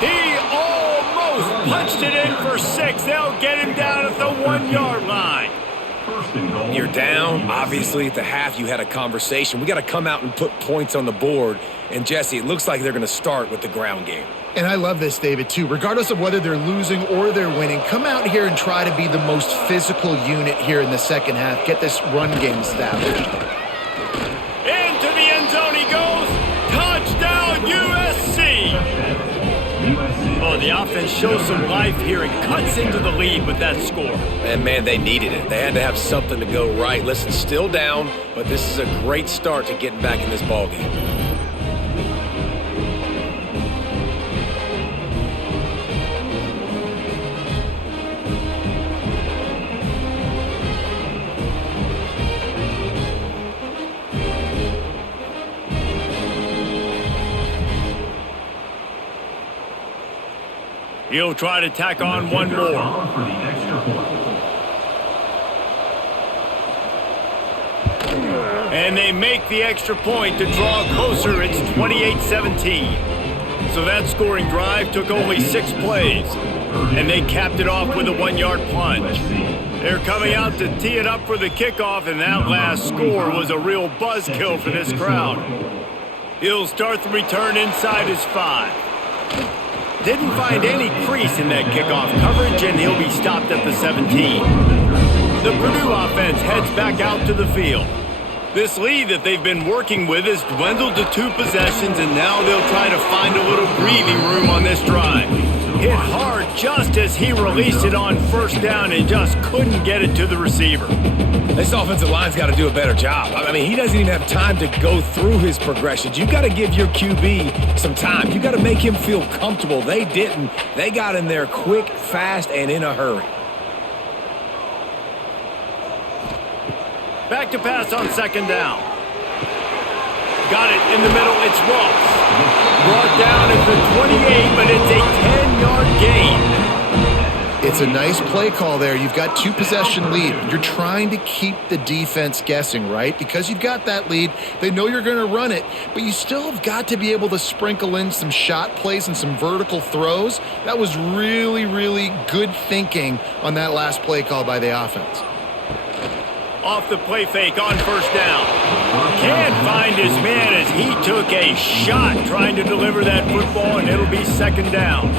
He almost punched it in for 6. They'll get him down at the 1-yard line. You're down. Obviously, at the half, you had a conversation. We got to come out and put points on the board. And, Jesse, it looks like they're going to start with the ground game. And I love this, David, too. Regardless of whether they're losing or they're winning, come out here and try to be the most physical unit here in the second half. Get this run game established. Into the end zone he goes. Touchdown, USC. Oh, the offense shows some life here and cuts into the lead with that score. And, man, they needed it. They had to have something to go right. Listen, still down, but this is a great start to getting back in this ballgame. He'll try to tack on one more. And they make the extra point to draw closer. It's 28-17. So that scoring drive took only 6 plays. And they capped it off with a 1-yard plunge. They're coming out to tee it up for the kickoff, and that last score was a real buzzkill for this crowd. He'll start the return inside his 5. Didn't find any crease in that kickoff coverage, and he'll be stopped at the 17. The Purdue offense heads back out to the field. This lead that they've been working with has dwindled to 2 possessions, and now they'll try to find a little breathing room on this drive. Hit hard just as he released it on first down and just couldn't get it to the receiver. This offensive line's got to do a better job. I mean, he doesn't even have time to go through his progressions. You got to give your QB some time. You got to make him feel comfortable. They didn't. They got in there quick, fast, and in a hurry. Back to pass on second down. Got it in the middle. It's Ross. Brought down at the 28, but it's a 10-yard gain. It's a nice play call there. You've got 2 possession lead. You're trying to keep the defense guessing, right? Because you've got that lead. They know you're going to run it, but you still have got to be able to sprinkle in some shot plays and some vertical throws. That was really, really good thinking on that last play call by the offense. Off the play fake on first down. Can't find his man as he took a shot trying to deliver that football, and it'll be second down.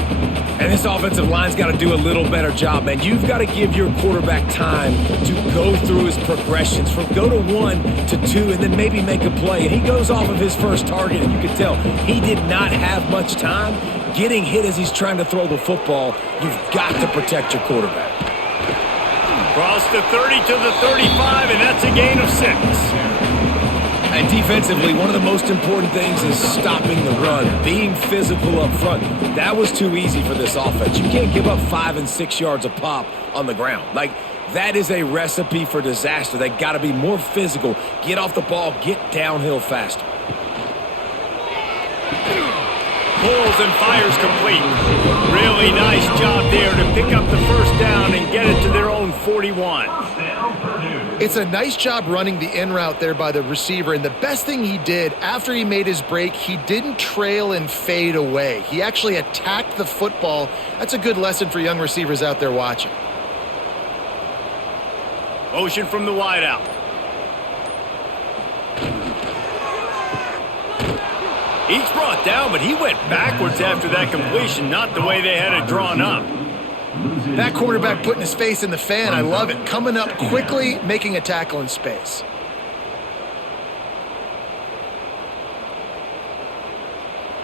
And this offensive line's got to do a little better job, man. You've got to give your quarterback time to go through his progressions from go to 1 to 2 and then maybe make a play. And he goes off of his first target, and you can tell he did not have much time getting hit as he's trying to throw the football. You've got to protect your quarterback. Cross the 30 to the 35, and that's a gain of 6. And defensively, one of the most important things is stopping the run, being physical up front. That was too easy for this offense. You can't give up 5 and 6 yards a pop on the ground. Like, that is a recipe for disaster. They got to be more physical, get off the ball, get downhill faster. Pulls and fires complete. Really nice job there to pick up the first down and get it to their own 41. First down, Purdue. It's a nice job running the in route there by the receiver, and the best thing he did after he made his break, he didn't trail and fade away. He actually attacked the football. That's a good lesson for young receivers out there watching. Motion from the wideout. He's brought down, but he went backwards after that completion, not the way they had it drawn up. That quarterback putting his face in the fan, I love it. Coming up quickly, making a tackle in space.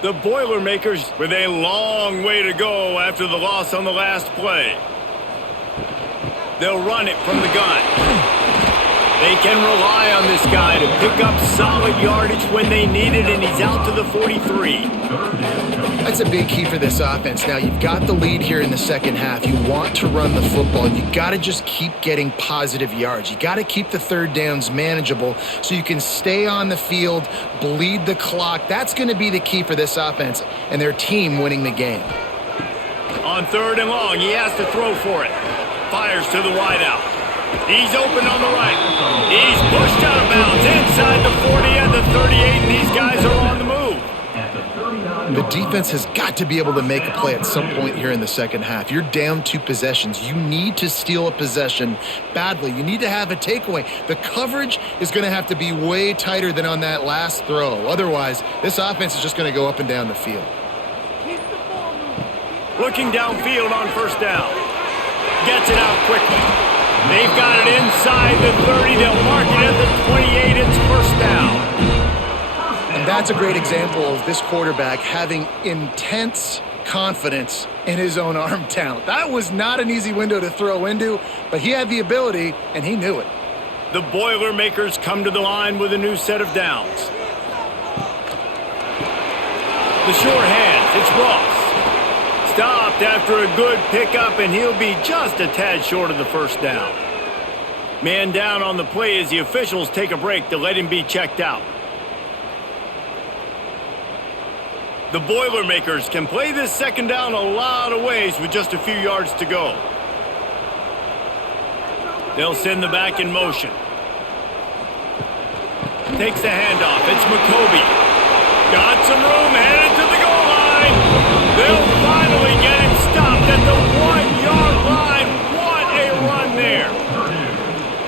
The Boilermakers with a long way to go after the loss on the last play. They'll run it from the gun. They can rely on this guy to pick up solid yardage when they need it, and he's out to the 43. That's a big key for this offense. Now, you've got the lead here in the second half. You want to run the football. You got to just keep getting positive yards. You got to keep the third downs manageable so you can stay on the field, bleed the clock. That's going to be the key for this offense and their team winning the game. On 3rd and long, he has to throw for it. Fires to the wideout. He's open on the right. He's pushed out of bounds inside the 40 and the 38, and these guys are on the move. The defense has got to be able to make a play at some point here in the second half. You're down 2 possessions. You need to steal a possession badly. You need to have a takeaway. The coverage is going to have to be way tighter than on that last throw. Otherwise, this offense is just going to go up and down the field. Looking downfield on 1st down. Gets it out quickly. They've got it inside the 30. They'll mark it at the 28. It's 1st down. And that's a great example of this quarterback having intense confidence in his own arm talent. That was not an easy window to throw into, but he had the ability, and he knew it. The Boilermakers come to the line with a new set of downs. The short hands. It's Ross. Stopped after a good pickup, and he'll be just a tad short of the 1st down. Man down on the play as the officials take a break to let him be checked out. The Boilermakers can play this 2nd down a lot of ways with just a few yards to go. They'll send the back in motion. Takes the handoff. It's McCoby. Got some room, headed to the goal line. They'll finally get him stopped at the 1-yard line. What a run there.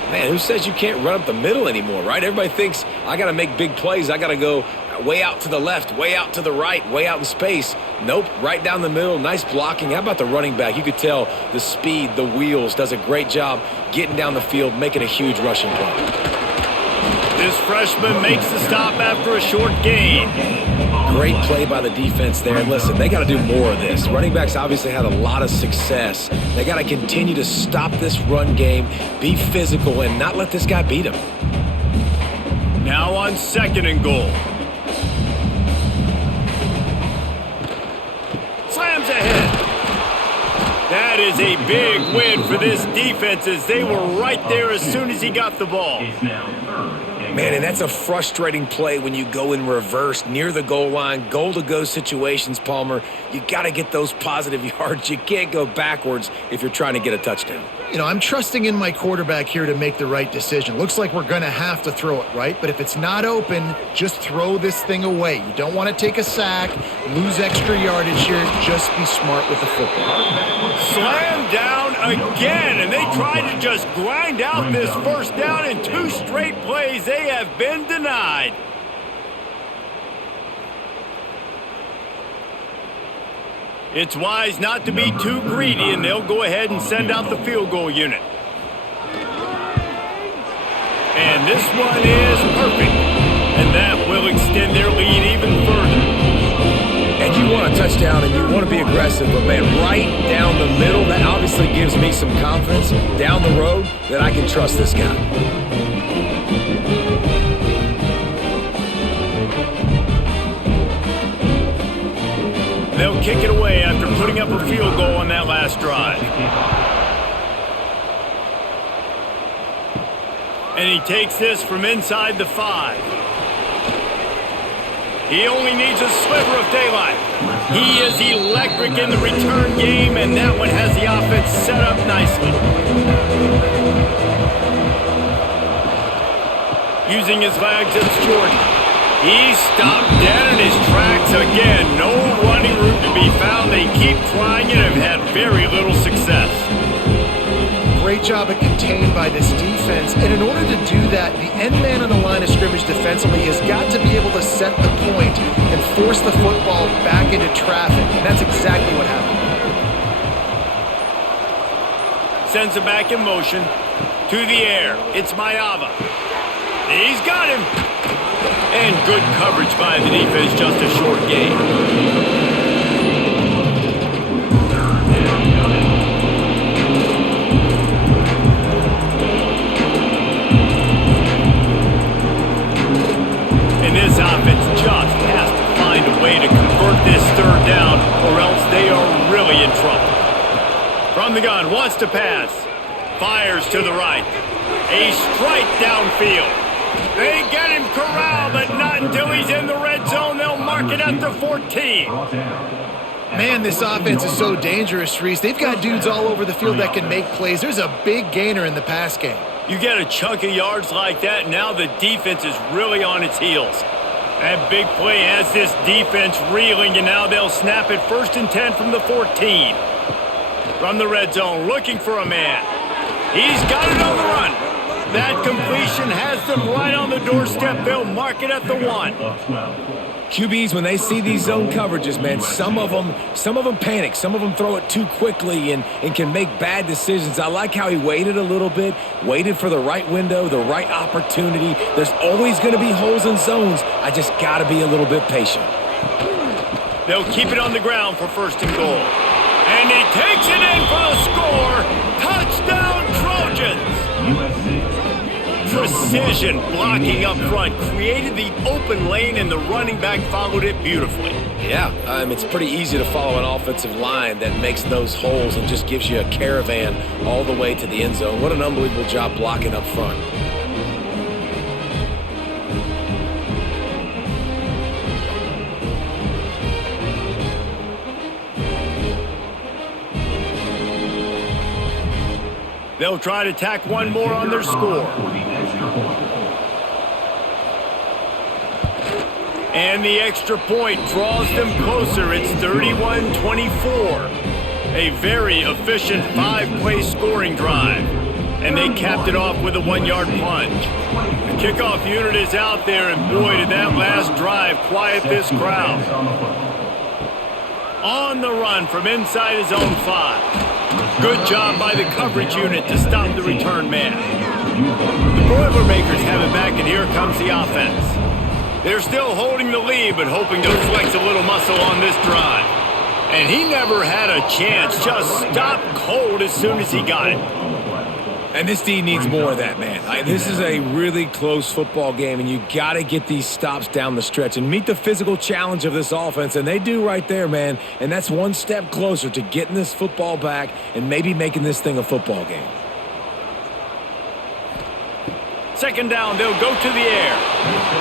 Man, who says you can't run up the middle anymore, right? Everybody thinks I got to make big plays. I got to go way out to the left, way out to the right, way out in space. Nope, right down the middle. Nice blocking. How about the running back? You could tell the speed, the wheels, does a great job getting down the field, making a huge rushing play. This freshman makes the stop after a short gain. Great play by the defense there. And listen, they got to do more of this. Running backs obviously had a lot of success. They got to continue to stop this run game, be physical, and not let this guy beat him. Now on 2nd and goal. Slams ahead. That is a big win for this defense as they were right there as soon as he got the ball. It's now 3rd. Man, and that's a frustrating play when you go in reverse near the goal line, goal-to-go situations, Palmer. You got to get those positive yards. You can't go backwards if you're trying to get a touchdown. You know, I'm trusting in my quarterback here to make the right decision. Looks like we're going to have to throw it, right? But if it's not open, just throw this thing away. You don't want to take a sack, lose extra yardage here. Just be smart with the football. Slam down again, and they tried to just grind out this 1st down in 2 straight plays. They have been denied. It's wise not to be too greedy, and they'll go ahead and send out the field goal unit. And this one is perfect, and that will extend their lead even further. And you want a touchdown and you want to be aggressive, but man, right down the middle, that obviously gives me some confidence down the road that I can trust this guy. They'll kick it away after putting up a field goal on that last drive. And he takes this from inside the 5. He only needs a sliver of daylight. He is electric in the return game, and that one has the offense set up nicely. using his legs, it's Jordan. He stopped dead in his tracks again. No running room to be found. They keep trying it and have had very little success. Great job at contained by this defense. And in order to do that, the end man on the line of scrimmage defensively has got to be able to set the point and force the football back into traffic. And that's exactly what happened. Sends it back in motion. To the air. It's Mayava. He's got him. And good coverage by the defense, just a short gain. And this offense just has to find a way to convert this third down, or else they are really in trouble. From the gun, wants to pass. Fires to the right. A strike downfield. They get him corralled, but not until he's in the red zone. They'll mark it at the 14. Man, this offense is so dangerous, Reese. They've got dudes all over the field that can make plays. There's a big gainer in the pass game. You get a chunk of yards like that, now the defense is really on its heels. That big play has this defense reeling, and now they'll snap it 1st and 10 from the 14. From the red zone, looking for a man. He's got it on the run. That completion has them right on the doorstep. They'll mark it at the 1. QBs, when they see these zone coverages, man, some of them panic. Some of them throw it too quickly and can make bad decisions. I like how he waited a little bit, waited for the right window, the right opportunity. There's always going to be holes in zones. I just got to be a little bit patient. They'll keep it on the ground for 1st and goal. And he takes it in for the score. Touchdown, Trojans! USC. Precision blocking up front created the open lane, and the running back followed it beautifully. Yeah, it's pretty easy to follow an offensive line that makes those holes and just gives you a caravan all the way to the end zone. What an unbelievable job blocking up front. They'll try to tack one more on their score. And the extra point draws them closer. It's 31-24. A very efficient 5-play scoring drive. And they capped it off with a 1-yard plunge. The kickoff unit is out there, and boy, did that last drive quiet this crowd. On the run from inside his own 5. Good job by the coverage unit to stop the return man. The Boilermakers have it back, and here comes the offense. They're still holding the lead, but hoping to flex a little muscle on this drive. And he never had a chance, just stopped cold as soon as he got it. And this D needs more of that, man. This is a really close football game, and you got to get these stops down the stretch and meet the physical challenge of this offense, and they do right there, man. And that's one step closer to getting this football back and maybe making this thing a football game. 2nd down, they'll go to the air.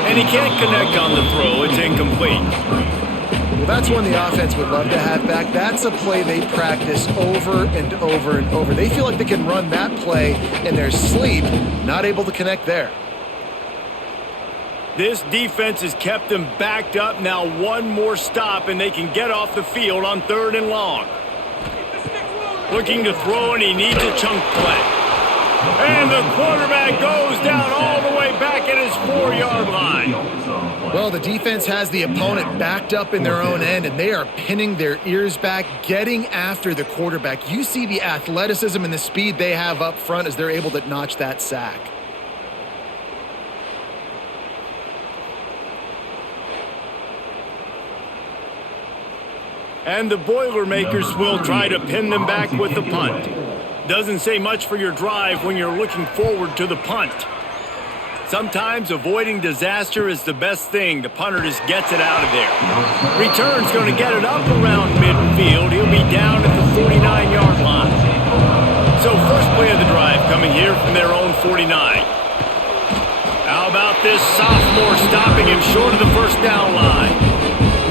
And he can't connect on the throw. It's incomplete. Well, that's one the offense would love to have back. That's a play they practice over and over and over. They feel like they can run that play in their sleep, not able to connect there. This defense has kept them backed up. Now one more stop, and they can get off the field on 3rd and long. Looking to throw, and he needs a chunk play. And the quarterback goes down all the way back at his 4-yard line. Well, the defense has the opponent backed up in their own end, and they are pinning their ears back, getting after the quarterback. You see the athleticism and the speed they have up front as they're able to notch that sack. And the Boilermakers will try to pin them back with the punt. Doesn't say much for your drive when you're looking forward to the punt. Sometimes avoiding disaster is the best thing. The punter just gets it out of there. Return's going to get it up around midfield. He'll be down at the 49-yard line. So first play of the drive coming here from their own 49. How about this sophomore stopping him short of the 1st down line?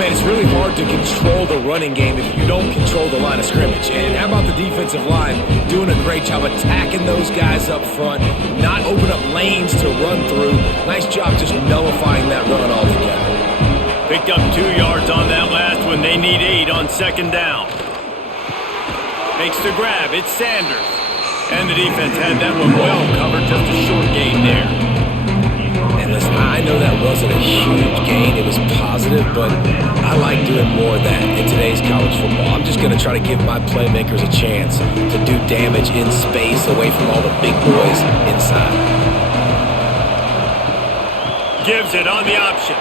Man, it's really hard to control the running game if you don't control the line of scrimmage. And how about the defensive line doing a great job attacking those guys up front, not open up lanes to run through. Nice job just nullifying that run altogether. Picked up 2 yards on that last one. They need 8 on second down. Makes the grab. It's Sanders. And the defense had that one well covered. Just a short gain there. And listen, I know that wasn't a huge gain. It was positive, but I like doing more of that in today's college football. I'm just going to try to give my playmakers a chance to do damage in space away from all the big boys inside. Gives it on the option.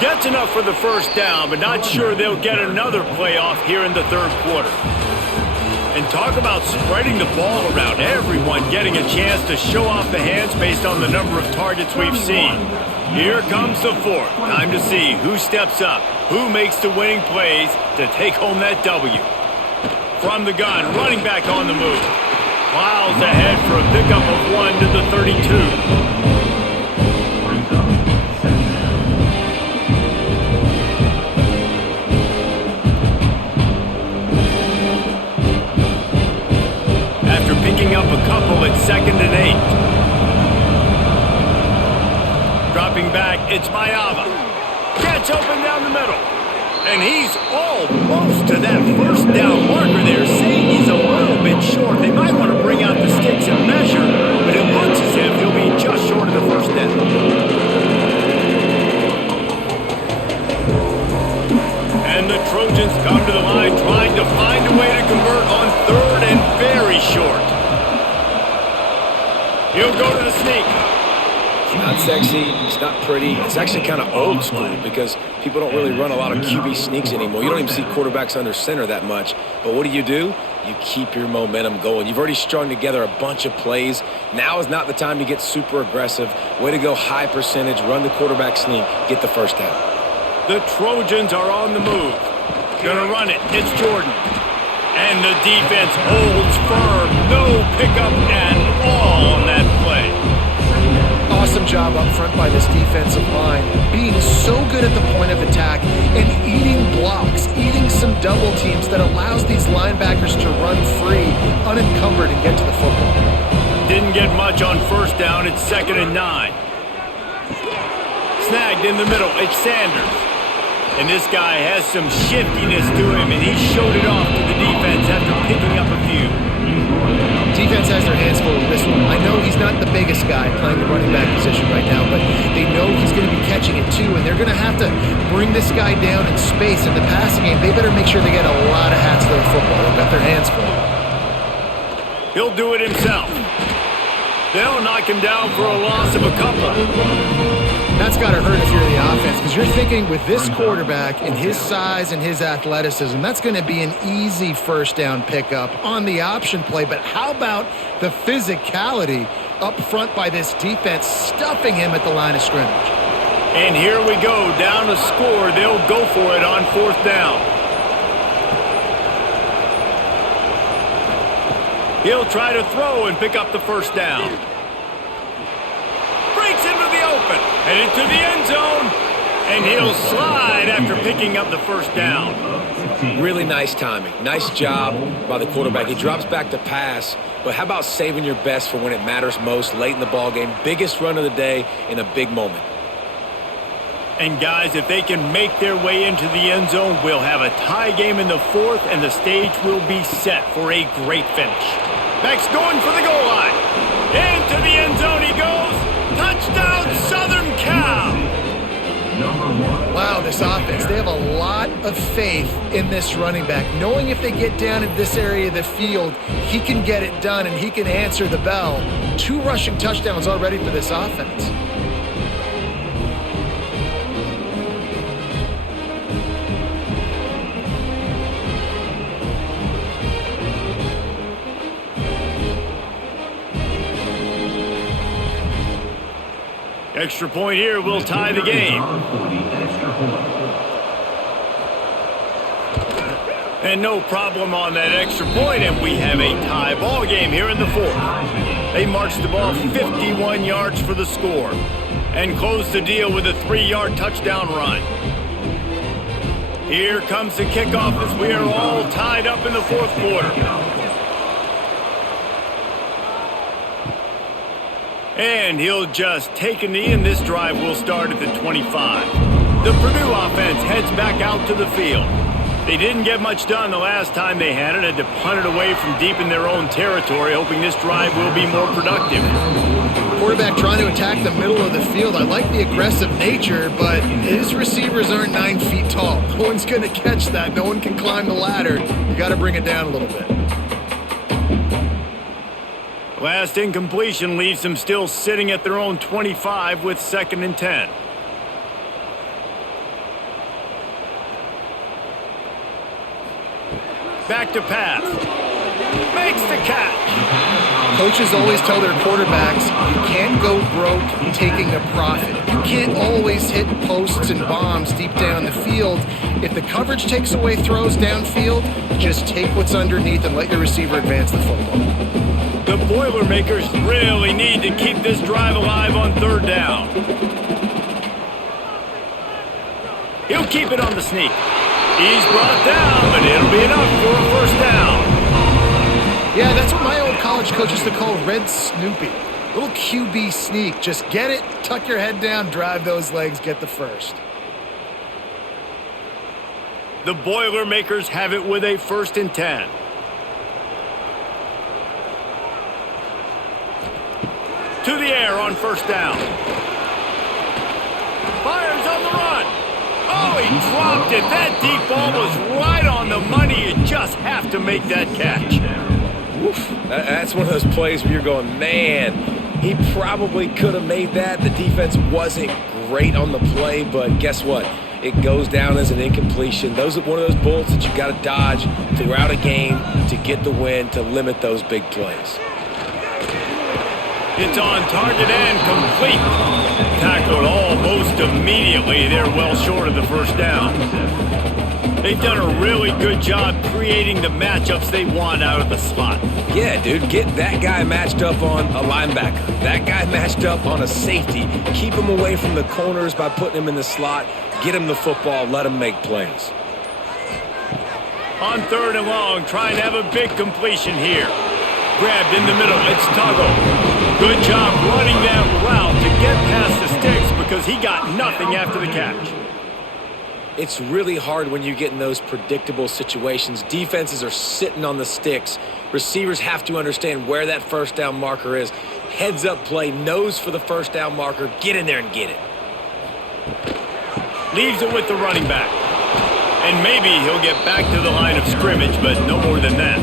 Gets enough for the first down, but not sure they'll get another playoff here in the third quarter. And talk about spreading the ball around, everyone getting a chance to show off the hands based on the number of targets we've seen. Here comes the fourth. Time to see who steps up, who makes the winning plays to take home that W. From the gun, running back on the move. Plows ahead for a pickup of 1 to the 32. Picking up a couple at 2nd and 8. Dropping back, it's Mayava. Gets open down the middle. And he's almost to that first down marker there, saying he's a little bit short. They might want to bring out the sticks and measure, but it looks as if he'll be just short of the first down. And the Trojans come to the line trying to find a way to convert on 3rd and very short. He'll go to the sneak. It's not sexy. It's not pretty. It's actually kind of old school because people don't really run a lot of QB sneaks anymore. You don't even see quarterbacks under center that much. But what do? You keep your momentum going. You've already strung together a bunch of plays. Now is not the time to get super aggressive. Way to go high percentage. Run the quarterback sneak. Get the first down. The Trojans are on the move. Gonna run it. It's Jordan. And the defense holds firm. No pickup at all on that play. Awesome job up front by this defensive line, being so good at the point of attack and eating blocks, eating some double teams that allows these linebackers to run free, unencumbered, and get to the football. Didn't get much on first down. It's 2nd and 9. Snagged in the middle. It's Sanders. And this guy has some shiftiness to him, and he showed it off to the defense after picking up a few. Defense has their hands full with this one. I know he's not the biggest guy playing the running back position right now, but they know he's going to be catching it too, and they're going to have to bring this guy down in space. In the passing game, they better make sure they get a lot of hats to the football. They've got their hands full. He'll do it himself. They'll knock him down for a loss of a couple. That's got to hurt if you're the offense, because you're thinking with this quarterback and his size and his athleticism, that's going to be an easy first down pickup on the option play. But how about the physicality up front by this defense, stuffing him at the line of scrimmage? And here we go, down to score. They'll go for it on 4th down. He'll try to throw and pick up the first down. Breaks into the open, headed to the end zone, and he'll slide after picking up the first down. Really nice timing. Nice job by the quarterback. He drops back to pass, but how about saving your best for when it matters most, late in the ball game? Biggest run of the day in a big moment. And guys, if they can make their way into the end zone, we'll have a tie game in the 4th, and the stage will be set for a great finish. Max going for the goal line. Into the end zone he goes. Touchdown, Southern Cal! Wow, this offense, they have a lot of faith in this running back, knowing if they get down in this area of the field, he can get it done and he can answer the bell. 2 rushing touchdowns already for this offense. Extra point here will tie the game. And no problem on that extra point, and we have a tie ball game here in the 4th. They marched the ball 51 yards for the score and closed the deal with a 3-yard touchdown run. Here comes the kickoff as we are all tied up in the fourth quarter. And he'll just take a knee, and this drive will start at the 25. The Purdue offense heads back out to the field. They didn't get much done the last time they had it. Had to punt it away from deep in their own territory, hoping this drive will be more productive. Quarterback trying to attack the middle of the field. I like the aggressive nature, but his receivers aren't 9 feet tall. No one's going to catch that. No one can climb the ladder. You got to bring it down a little bit. Last incompletion leaves them still sitting at their own 25 with 2nd and 10. Back to pass. Makes the catch. Coaches always tell their quarterbacks, you can't go broke taking a profit. You can't always hit posts and bombs deep down the field. If the coverage takes away throws downfield, just take what's underneath and let your receiver advance the football. The Boilermakers really need to keep this drive alive on 3rd down. He'll keep it on the sneak. He's brought down, but it'll be enough for a 1st down. Yeah, that's what my old college coach used to call Red Snoopy. Little QB sneak. Just get it, tuck your head down, drive those legs, get the 1st. The Boilermakers have it with a 1st and 10. To the air on 1st down. Fires on the run. Oh, he dropped it. That deep ball was right on the money. You just have to make that catch. Oof. That's one of those plays where you're going, man, he probably could have made that. The defense wasn't great on the play, but guess what? It goes down as an incompletion. Those are one of those bullets that you got to dodge throughout a game to get the win, to limit those big plays. It's on target and complete. Tackled almost immediately. They're well short of the 1st down. They've done a really good job creating the matchups they want out of the slot. Yeah, dude, get that guy matched up on a linebacker. That guy matched up on a safety. Keep him away from the corners by putting him in the slot. Get him the football. Let him make plays. On 3rd and long, trying to have a big completion here. Grabbed in the middle. It's Tuggle. Good job running that route to get past the sticks because he got nothing after the catch. It's really hard when you get in those predictable situations. Defenses are sitting on the sticks. Receivers have to understand where that 1st down marker is. Heads up play, nose for the 1st down marker. Get in there and get it. Leaves it with the running back. And maybe he'll get back to the line of scrimmage, but no more than that.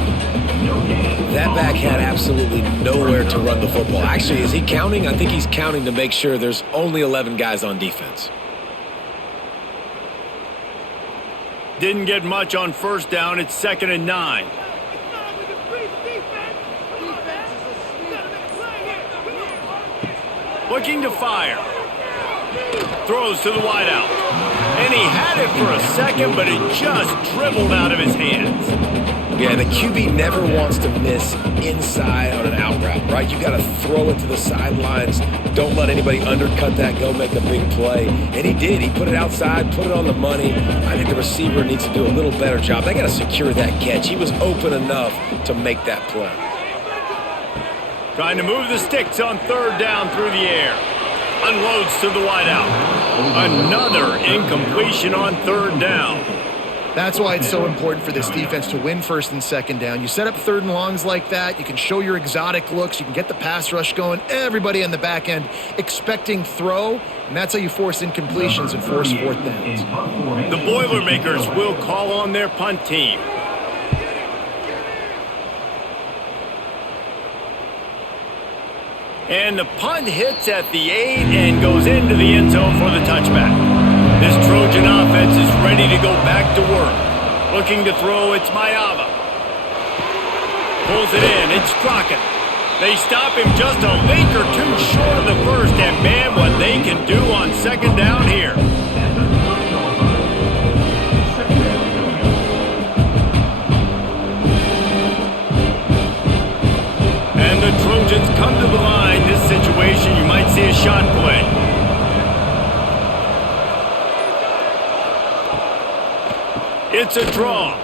That back had absolutely nowhere to run the football. Actually, is he counting? I think he's counting to make sure there's only 11 guys on defense. Didn't get much on 1st down. It's 2nd and 9. Looking to fire. Throws to the wideout. And he had it for a second, but it just dribbled out of his hands. Yeah, the QB never wants to miss inside on an out route, right? You got to throw it to the sidelines. Don't let anybody undercut that, go make a big play. And he did. He put it outside, put it on the money. I think the receiver needs to do a little better job. They got to secure that catch. He was open enough to make that play. Trying to move the sticks on 3rd down through the air. Unloads to the wideout. Another incompletion on 3rd down. That's why it's so important for this defense to win 1st and 2nd down. You set up 3rd and longs like that, you can show your exotic looks, you can get the pass rush going, everybody on the back end expecting throw, and that's how you force incompletions and force 4th downs. The Boilermakers will call on their punt team. And the punt hits at the 8 and goes into the end zone for the touchback. This Trojan offense is ready to go back to work. Looking to throw, it's Mayava. Pulls it in, it's Crockett. They stop him just a link or two short of the 1st, and man, what they can do on 2nd down here. And the Trojans come to the line. This situation, you might see a shot play. It's a draw.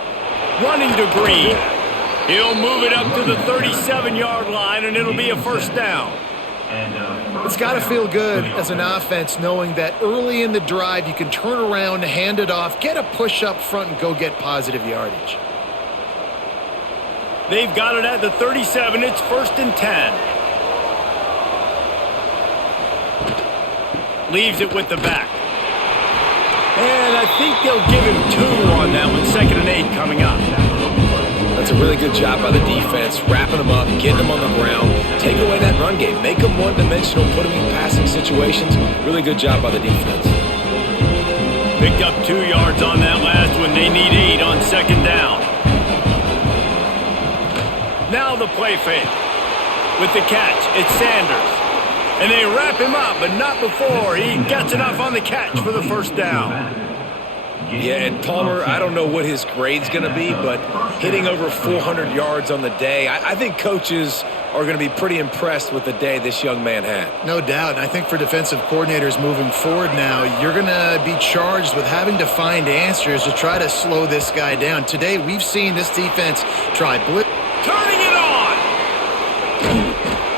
Running to Green. He'll move it up to the 37-yard line, and it'll be a first down. It's got to feel good as an offense knowing that early in the drive you can turn around, hand it off, get a push up front, and go get positive yardage. They've got it at the 37. It's 1st and 10. Leaves it with the back. And I think they'll give him 2 on that one. 2nd and 8 coming up. That's a really good job by the defense, wrapping them up, getting them on the ground, take away that run game, make them one-dimensional, put them in passing situations. Really good job by the defense. Picked up 2 yards on that last one. They need 8 on 2nd down. Now the play fake. With the catch, it's Sanders. And they wrap him up, but not before he gets enough on the catch for the first down. Yeah, and Palmer, I don't know what his grade's going to be, but hitting over 400 yards on the day, I think coaches are going to be pretty impressed with the day this young man had. No doubt. And I think for defensive coordinators moving forward now, you're going to be charged with having to find answers to try to slow this guy down. Today, we've seen this defense try blitz. Turning it on!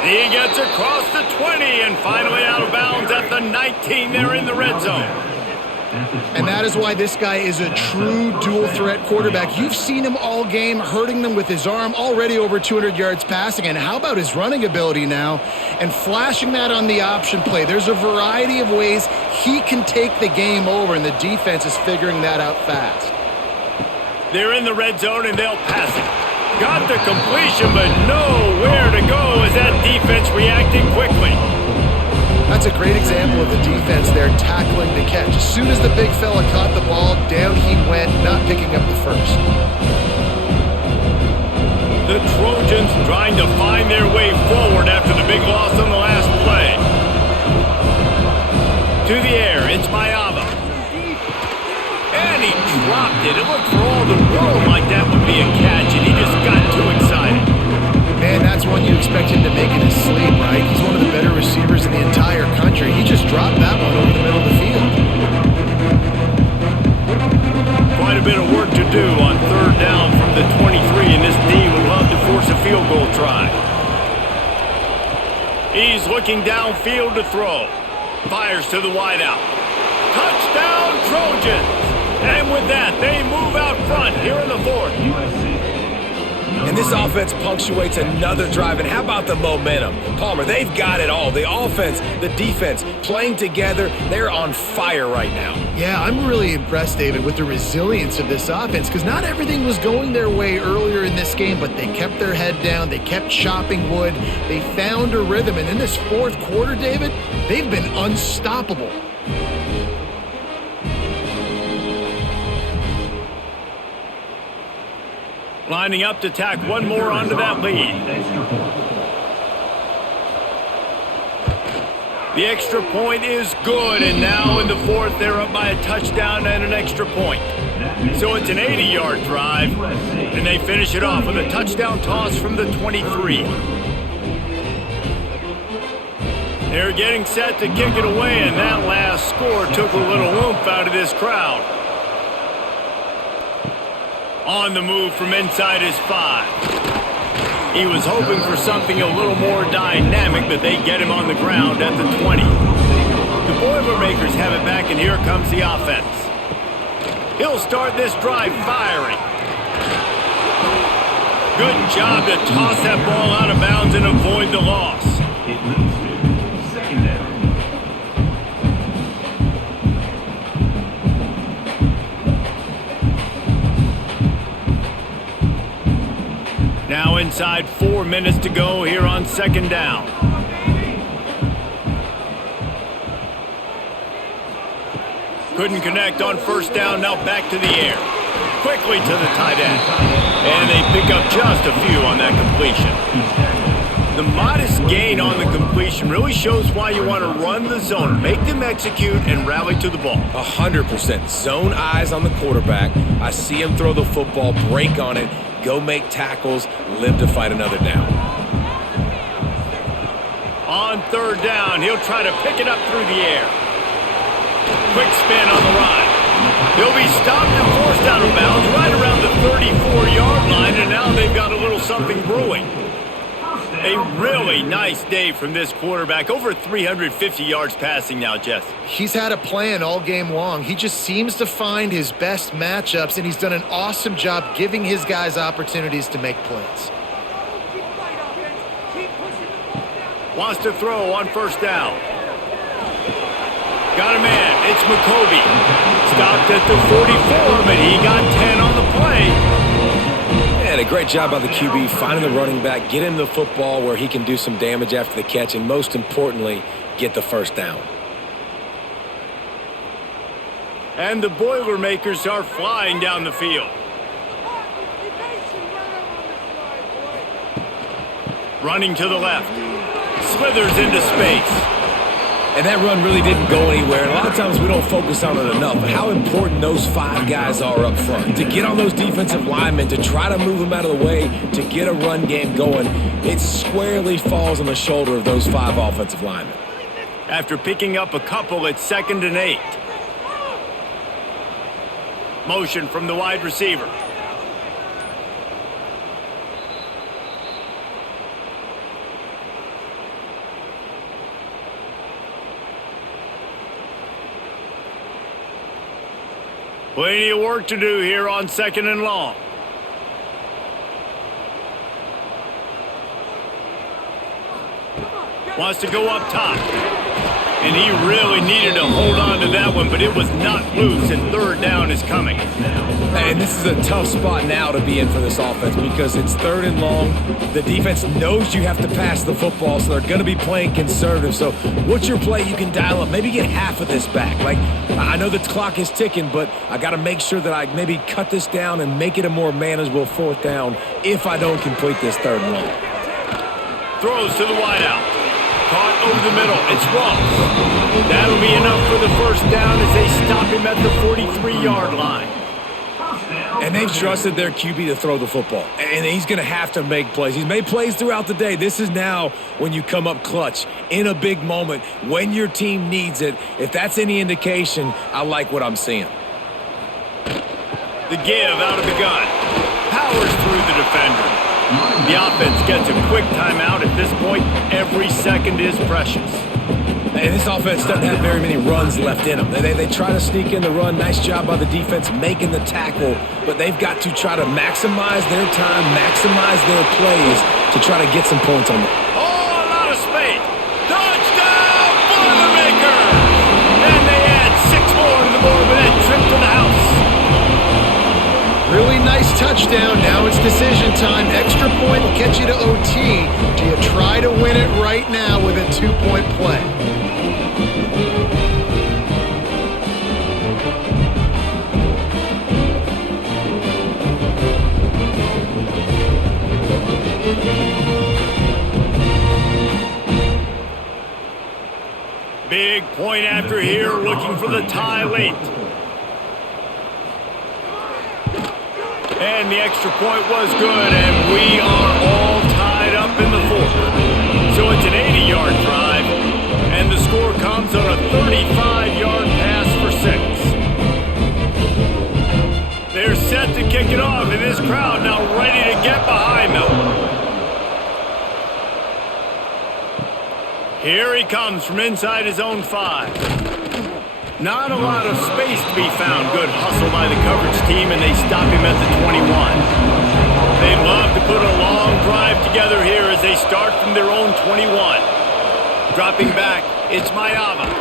He gets across the 20 and finally out of bounds at the 19. They're in the red zone. And that is why this guy is a true dual-threat quarterback. You've seen him all game, hurting them with his arm, already over 200 yards passing. And how about his running ability now and flashing that on the option play? There's a variety of ways he can take the game over, and the defense is figuring that out fast. They're in the red zone, and they'll pass it. Got the completion, but nowhere to go as that defense reacted quickly. That's a great example of the defense there tackling the catch. As soon as the big fella caught the ball, down he went, not picking up the first. The Trojans trying to find their way forward after the big loss on the last play. To the air, it's Mayava. And he dropped it. It looked for all the world like that would be a catch, and he just got too excited. Man, that's one you expect him to make in his sleep, right? He's one of the better receivers in the entire country. He just dropped that one over the middle of the field. Quite a bit of work to do on 3rd down from the 23, and this D would love to force a field goal try. He's looking downfield to throw. Fires to the wideout. Touchdown, Trojans! And with that, they move out front here in the 4th. And this offense punctuates another drive. And how about the momentum? Palmer, they've got it all. The offense, the defense, playing together. They're on fire right now. Yeah, I'm really impressed, David, with the resilience of this offense, because not everything was going their way earlier in this game, but they kept their head down. They kept chopping wood. They found a rhythm. And in this 4th quarter, David, they've been unstoppable. Lining up to tack one more onto that lead. The extra point is good, and now in the 4th, they're up by a touchdown and an extra point. So it's an 80-yard drive, and they finish it off with a touchdown toss from the 23. They're getting set to kick it away, and that last score took a little oomph out of this crowd. On the move from inside his 5. He was hoping for something a little more dynamic, but they get him on the ground at the 20. The Boilermakers have it back, and here comes the offense. He'll start this drive firing. Good job to toss that ball out of bounds and avoid the loss. It leads to 2nd down. Now inside 4 minutes to go here on 2nd down. Couldn't connect on 1st down, now back to the air. Quickly to the tight end. And they pick up just a few on that completion. The modest gain on the completion really shows why you want to run the zone, make them execute, and rally to the ball. 100%. Zone eyes on the quarterback. I see him throw the football, break on it, go make tackles, live to fight another down. On 3rd down, he'll try to pick it up through the air. Quick spin on the run. He'll be stopped and forced out of bounds right around the 34-yard line, and now they've got a little something brewing. A really nice day from this quarterback. Over 350 yards passing now, Jess. He's had a plan all game long. He just seems to find his best matchups, and he's done an awesome job giving his guys opportunities to make plays. Wants to throw on first down. Got a man. It's McCoby. Stopped at the 44, but he got 10 on the play. And a great job by the QB finding the running back, get him the football where he can do some damage after the catch, and most importantly, get the first down. And the Boilermakers are flying down the field. Running to the left. Slithers into space. And that run really didn't go anywhere. And a lot of times we don't focus on it enough. But how important those 5 guys are up front. To get on those defensive linemen, to try to move them out of the way, to get a run game going, it squarely falls on the shoulder of those 5 offensive linemen. After picking up a couple, it's 2nd and 8. Motion from the wide receiver. Plenty of work to do here on 2nd and long. Wants to go up top. And he really needed to hold on to that one, but it was not loose, and 3rd down is coming. And this is a tough spot now to be in for this offense because it's 3rd and long. The defense knows you have to pass the football, so they're going to be playing conservative. So what's your play you can dial up? Maybe get half of this back. Like, I know the clock is ticking, but I got to make sure that I maybe cut this down and make it a more manageable 4th down if I don't complete this 3rd and long. Throws to the wideout. Caught over the middle. It's Ross. That'll be enough for the first down as they stop him at the 43-yard line. And they've trusted their QB to throw the football. And he's going to have to make plays. He's made plays throughout the day. This is now when you come up clutch in a big moment when your team needs it. If that's any indication, I like what I'm seeing. The give out of the gun. Powers through the defender. The offense gets a quick timeout. At this point, every second is precious. And this offense doesn't have very many runs left in them. They try to sneak in the run. Nice job by the defense making the tackle. But they've got to try to maximize their time, maximize their plays to try to get some points on them. Oh, a lot of space. Touchdown, Boilermakers! And they add 6 more to the board with that trip to the house. Really nice touchdown. Now it's decision time. Extra point will get you to OT. Do you try to win it right now with a 2-point play? Big point after here, looking for the tie late. And the extra point was good, and we are all tied up in the 4th. So it's an 80-yard drive, and the score comes on a 35-yard pass for 6. They're set to kick it off, and this crowd now ready to get behind them. Here he comes from inside his own 5. Not a lot of space to be found. Good hustle by the coverage team, and they stop him at the 21. They love to put a long drive together here as they start from their own 21. Dropping back, it's Mayava.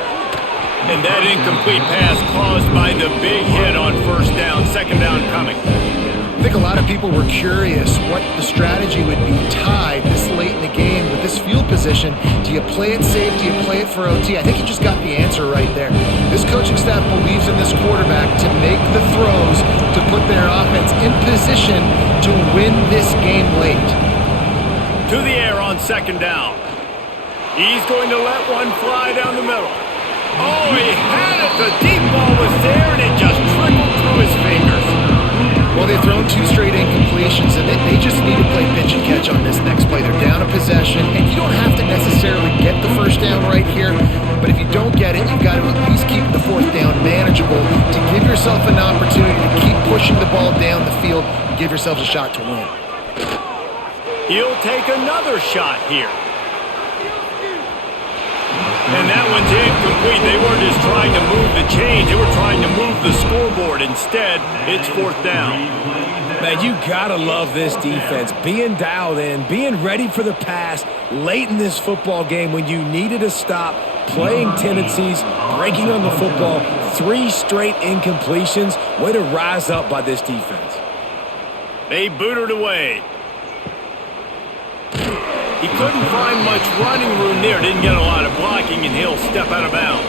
And that incomplete pass caused by the big hit on first down. 2nd down coming. I think a lot of people were curious what the strategy would be tied this late in the game with this field position. Do you play it safe? Do you play it for OT? I think you just got the answer right there. This coaching staff believes in this quarterback to make the throws to put their offense in position to win this game late. To the air on 2nd down. He's going to let one fly down the middle. Oh, he had it. The deep ball was there, and it just trickled through his fingers. Well, they've thrown 2 straight incompletions, and they just need to play pitch and catch on this next play. They're down a possession, and you don't have to necessarily get the first down right here, but if you don't get it, you've got to at least keep the 4th down manageable to give yourself yourself an opportunity to keep pushing the ball down the field and give yourselves a shot to win. He'll take another shot here. And that one's incomplete. They weren't just trying to move the chains. They were trying to move the scoreboard. Instead, it's fourth down. Man, you gotta love this defense. Being dialed in, being ready for the pass late in this football game when you needed a stop, playing tendencies, breaking on the football, 3 straight incompletions. Way to rise up by this defense. They booted away. He couldn't find much running room there. Didn't get a lot of blocking, and he'll step out of bounds.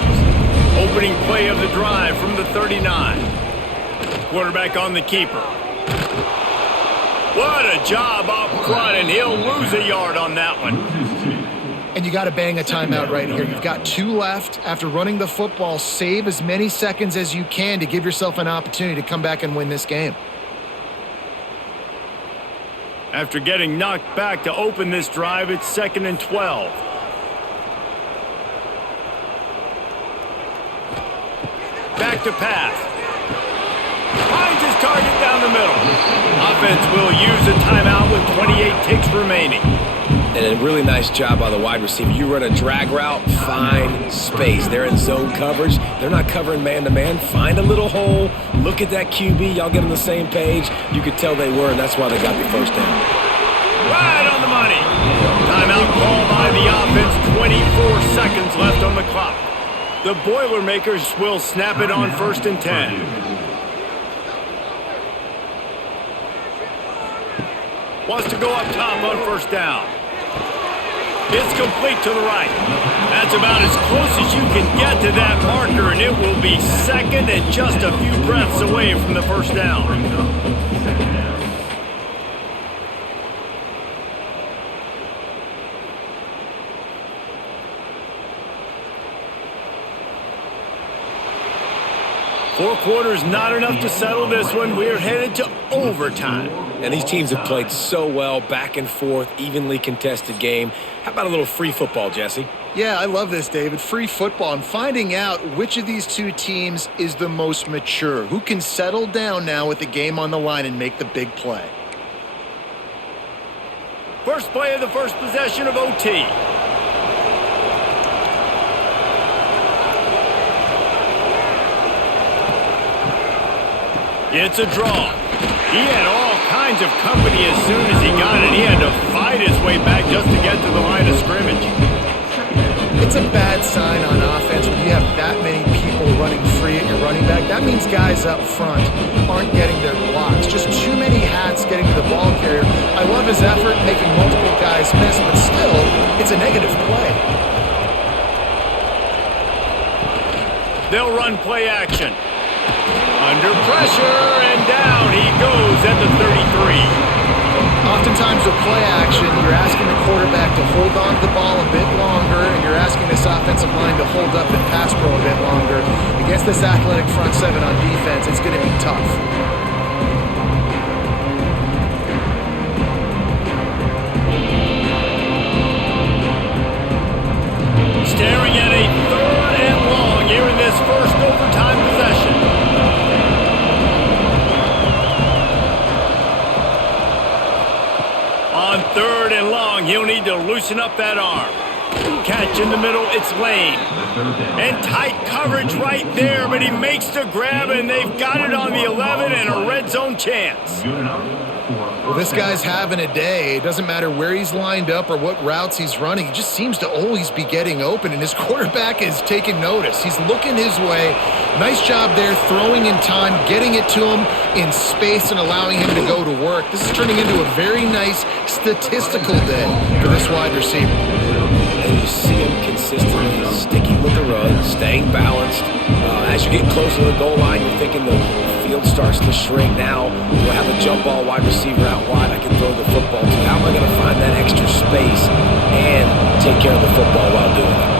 Opening play of the drive from the 39. Quarterback on the keeper. What a job up front, and he'll lose a yard on that one. And you got to bang a timeout right here. You've got 2 left. After running the football, save as many seconds as you can to give yourself an opportunity to come back and win this game. After getting knocked back to open this drive, it's 2nd and 12. Back to pass. Finds his target down the middle. Offense will use a timeout with 28 ticks remaining. And a really nice job by the wide receiver. You run a drag route, find space. They're in zone coverage. They're not covering man-to-man. Find a little hole. Look at that QB. Y'all get on the same page. You could tell they were, and that's why they got the first down. Right on the money. Timeout called by the offense. 24 seconds left on the clock. The Boilermakers will snap it on 1st and 10. Wants to go up top on 1st down. It's complete to the right. That's about as close as you can get to that marker, and it will be 2nd and just a few breaths away from the 1st down. Four quarters not enough to settle this one. We're headed to overtime. And these teams have played so well, back and forth, evenly contested game. How about a little free football, Jesse? Yeah, I love this, David. Free football. I'm finding out which of these 2 teams is the most mature. Who can settle down now with the game on the line and make the big play? First play of the first possession of OT. It's a draw. He had all kinds of company as soon as he got it. He had to fight his way back just to get to the line of scrimmage. It's a bad sign on offense when you have that many people running free at your running back. That means guys up front aren't getting their blocks. Just too many hats getting to the ball carrier. I love his effort making multiple guys miss, but still, it's a negative play. They'll run play action. Under pressure, and down he goes at the 33. Oftentimes with play action, you're asking the quarterback to hold on to the ball a bit longer, and you're asking this offensive line to hold up and pass pro a bit longer. Against this athletic front 7 on defense, it's going to be tough. Staring at a 3rd and long here in this first overtime possession. On 3rd and long, he'll need to loosen up that arm. Catch in the middle, it's Lane. And tight coverage right there, but he makes the grab, and they've got it on the 11 and a red zone chance. Well, this guy's having a day. It doesn't matter where he's lined up or what routes he's running. He just seems to always be getting open, and his quarterback is taking notice. He's looking his way. Nice job there, throwing in time, getting it to him in space and allowing him to go to work. This is turning into a very nice statistical day for this wide receiver. And you see him consistently sticking with the run, staying balanced. As you get closer to the goal line, you're thinking the field starts to shrink. Now, do I have a jump ball wide receiver out wide I can throw the football to? How am I going to find that extra space and take care of the football while doing it?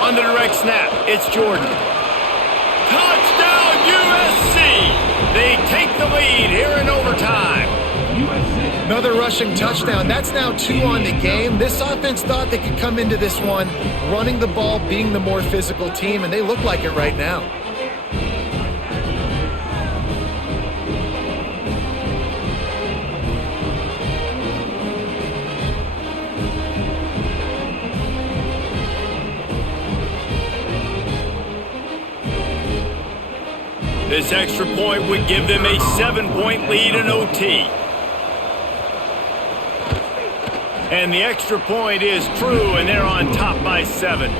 On the direct snap, it's Jordan. Touchdown USC! They take the lead here in overtime. USC Another rushing touchdown. That's now 2 on the game. This offense thought they could come into this one running the ball, being the more physical team, and they look like it right now. This extra point would give them a 7-point lead in OT. And the extra point is true, and they're on top by 7.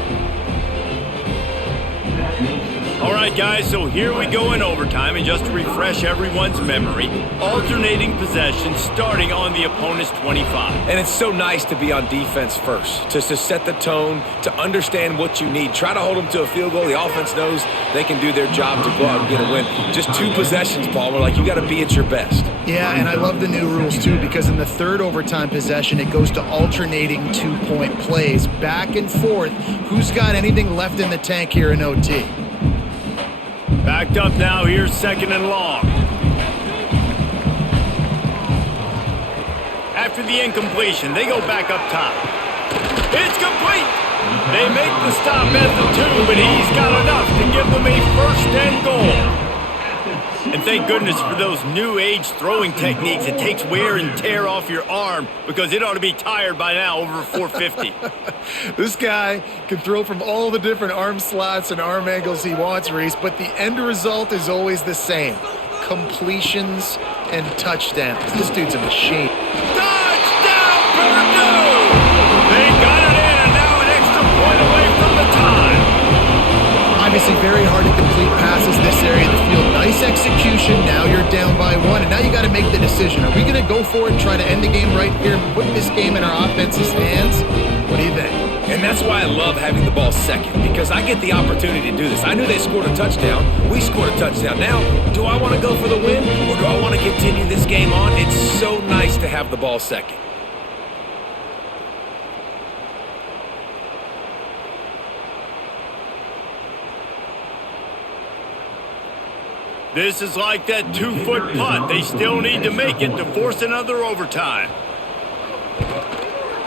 All right, guys, so here we go in overtime, and just to refresh everyone's memory, alternating possession starting on the opponent's 25. And it's so nice to be on defense first, just to set the tone, to understand what you need. Try to hold them to a field goal. The offense knows they can do their job to go out and get a win. Just 2 possessions, Paul. We're like, you got to be at your best. Yeah, and I love the new rules, too, because in the third overtime possession, it goes to alternating 2-point plays, back and forth. Who's got anything left in the tank here in OT? Backed up now, here's 2nd and long. After the incompletion, they go back up top. It's complete! They make the stop at the 2, but he's got enough to give them a 1st and goal. And thank goodness for those new age throwing techniques. It takes wear and tear off your arm because it ought to be tired by now over 450. This guy can throw from all the different arm slots and arm angles he wants, Reese, but the end result is always the same. Completions and touchdowns. This dude's a machine. Touchdown, Purdue! They got it in, and now an extra point away from the tie. Obviously very hard to complete passes this area of the field. Nice execution. Now you're down by 1, and now you got to make the decision. Are we going to go for it and try to end the game right here and put this game in our offense's hands? What do you think? And that's why I love having the ball second, because I get the opportunity to do this. I knew they scored a touchdown. We scored a touchdown. Now, do I want to go for the win, or do I want to continue this game on? It's so nice to have the ball second. This is like that 2-foot putt. They still need to make it to force another overtime.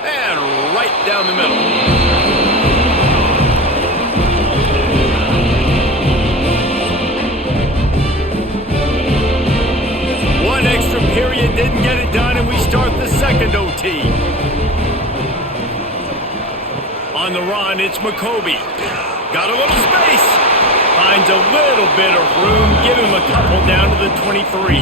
And right down the middle. One extra period didn't get it done, and we start the 2nd OT. On the run, it's McCoby. Got a little space. Finds a little bit of room. Give him a couple down to the 23.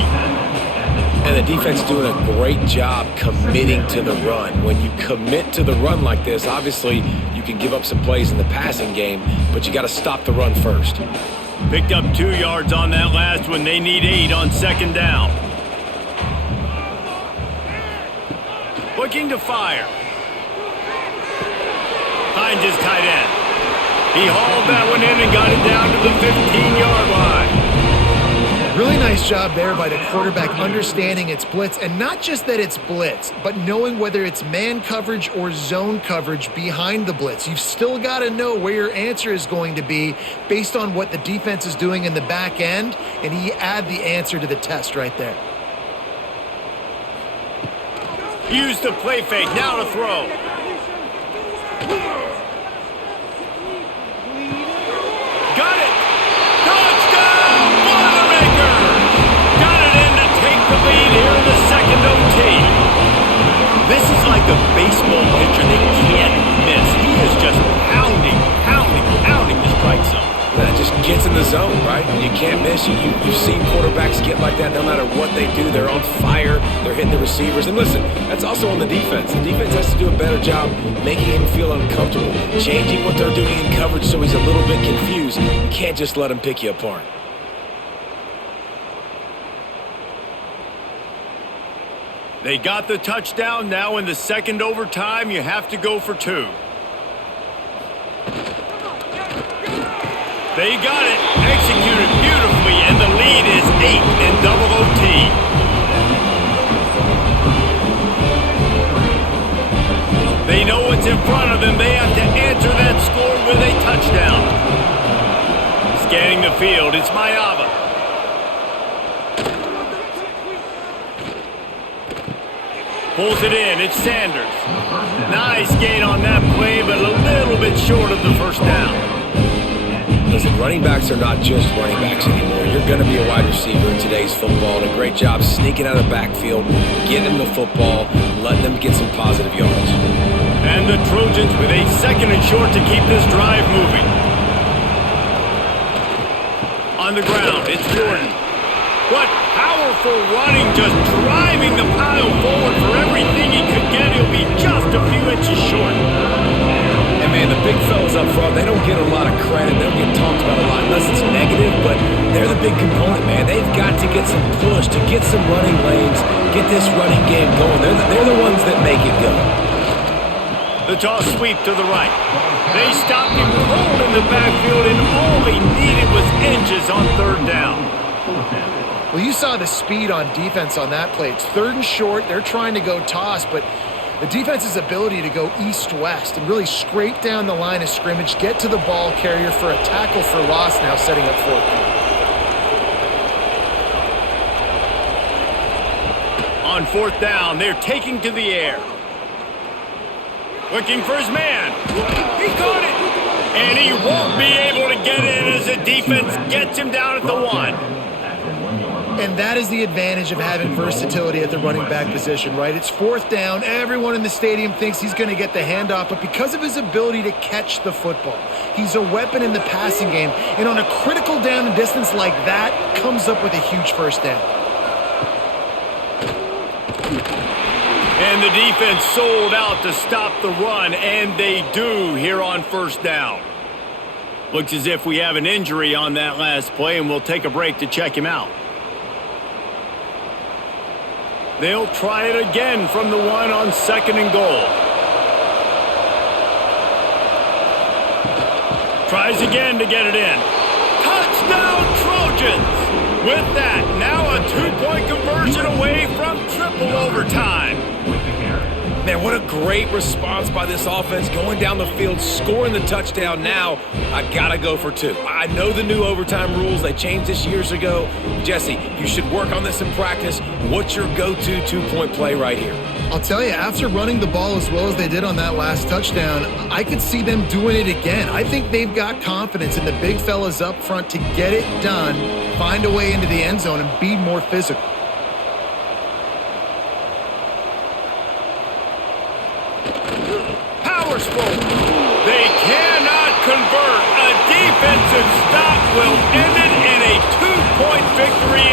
And the defense doing a great job committing to the run. When you commit to the run like this, obviously you can give up some plays in the passing game, but you got to stop the run first. Picked up 2 yards on that last one. They need 8 on 2nd down. Looking to fire. Finds his tight end. He hauled that one in and got it down to the 15-yard line. Really nice job there by the quarterback understanding it's blitz, and not just that it's blitz, but knowing whether it's man coverage or zone coverage behind the blitz. You've still got to know where your answer is going to be based on what the defense is doing in the back end, and he add the answer to the test right there. Use the play fake, now to throw. Got it! Touchdown, Boilermakers! Got it in to take the lead here in the 2nd OT. This is like a baseball pitcher they can't miss. He is just pounding the strike zone. That just gets in the zone, right? You can't miss. You've seen quarterbacks get like that no matter what they do. They're on fire. They're hitting the receivers. And listen, that's also on the defense. The defense has to do a better job making him feel uncomfortable, changing what they're doing in coverage so he's a little bit confused. You can't just let him pick you apart. They got the touchdown. Now in the 2nd overtime, you have to go for 2. They got it, executed beautifully, and the lead is 8 in double OT. They know what's in front of them. They have to answer that score with a touchdown. Scanning the field, it's Mayava. Pulls it in. It's Sanders. Nice gain on that play, but a little bit short of the first down. Listen, running backs are not just running backs anymore. You're going to be a wide receiver in today's football, and a great job sneaking out of the backfield, getting the football, letting them get some positive yards. And the Trojans with a 2nd and short to keep this drive moving. On the ground, it's Jordan. What powerful running, just driving the pile forward for everything he could get. He'll be just a few inches short. And man, the big fellas up front, they don't get a lot of credit. They don't get talked about a lot unless it's negative, but they're the big component, man. They've got to get some push, to get some running lanes, get this running game going. They're the ones that make it go. The toss sweep to the right. They stopped him cold in the backfield, and all he needed was inches on 3rd down. Well, you saw the speed on defense on that play. It's 3rd and short. They're trying to go toss, but the defense's ability to go east-west and really scrape down the line of scrimmage, get to the ball carrier for a tackle for loss now, setting up 4th down. On 4th down, they're taking to the air. Looking for his man. He caught it. And he won't be able to get in as the defense gets him down at the 1. And that is the advantage of having versatility at the running back position, right? It's 4th down. Everyone in the stadium thinks he's going to get the handoff, but because of his ability to catch the football, he's a weapon in the passing game. And on a critical down and distance like that, comes up with a huge 1st down. And the defense sold out to stop the run, and they do here on 1st down. Looks as if we have an injury on that last play, and we'll take a break to check him out. They'll try it again from the 1 on 2nd and goal. Tries again to get it in. Touchdown, Trojans! With that, now a 2-point conversion away from triple overtime. Man, what a great response by this offense, going down the field, scoring the touchdown. Now, I gotta go for 2. I know the new overtime rules, they changed this years ago. Jesse, you should work on this in practice. What's your go-to 2-point play right here? I'll tell you, after running the ball as well as they did on that last touchdown, I could see them doing it again. I think they've got confidence in the big fellas up front to get it done, find a way into the end zone, and be more physical. They cannot convert. A defensive stop will end it in a 2-point victory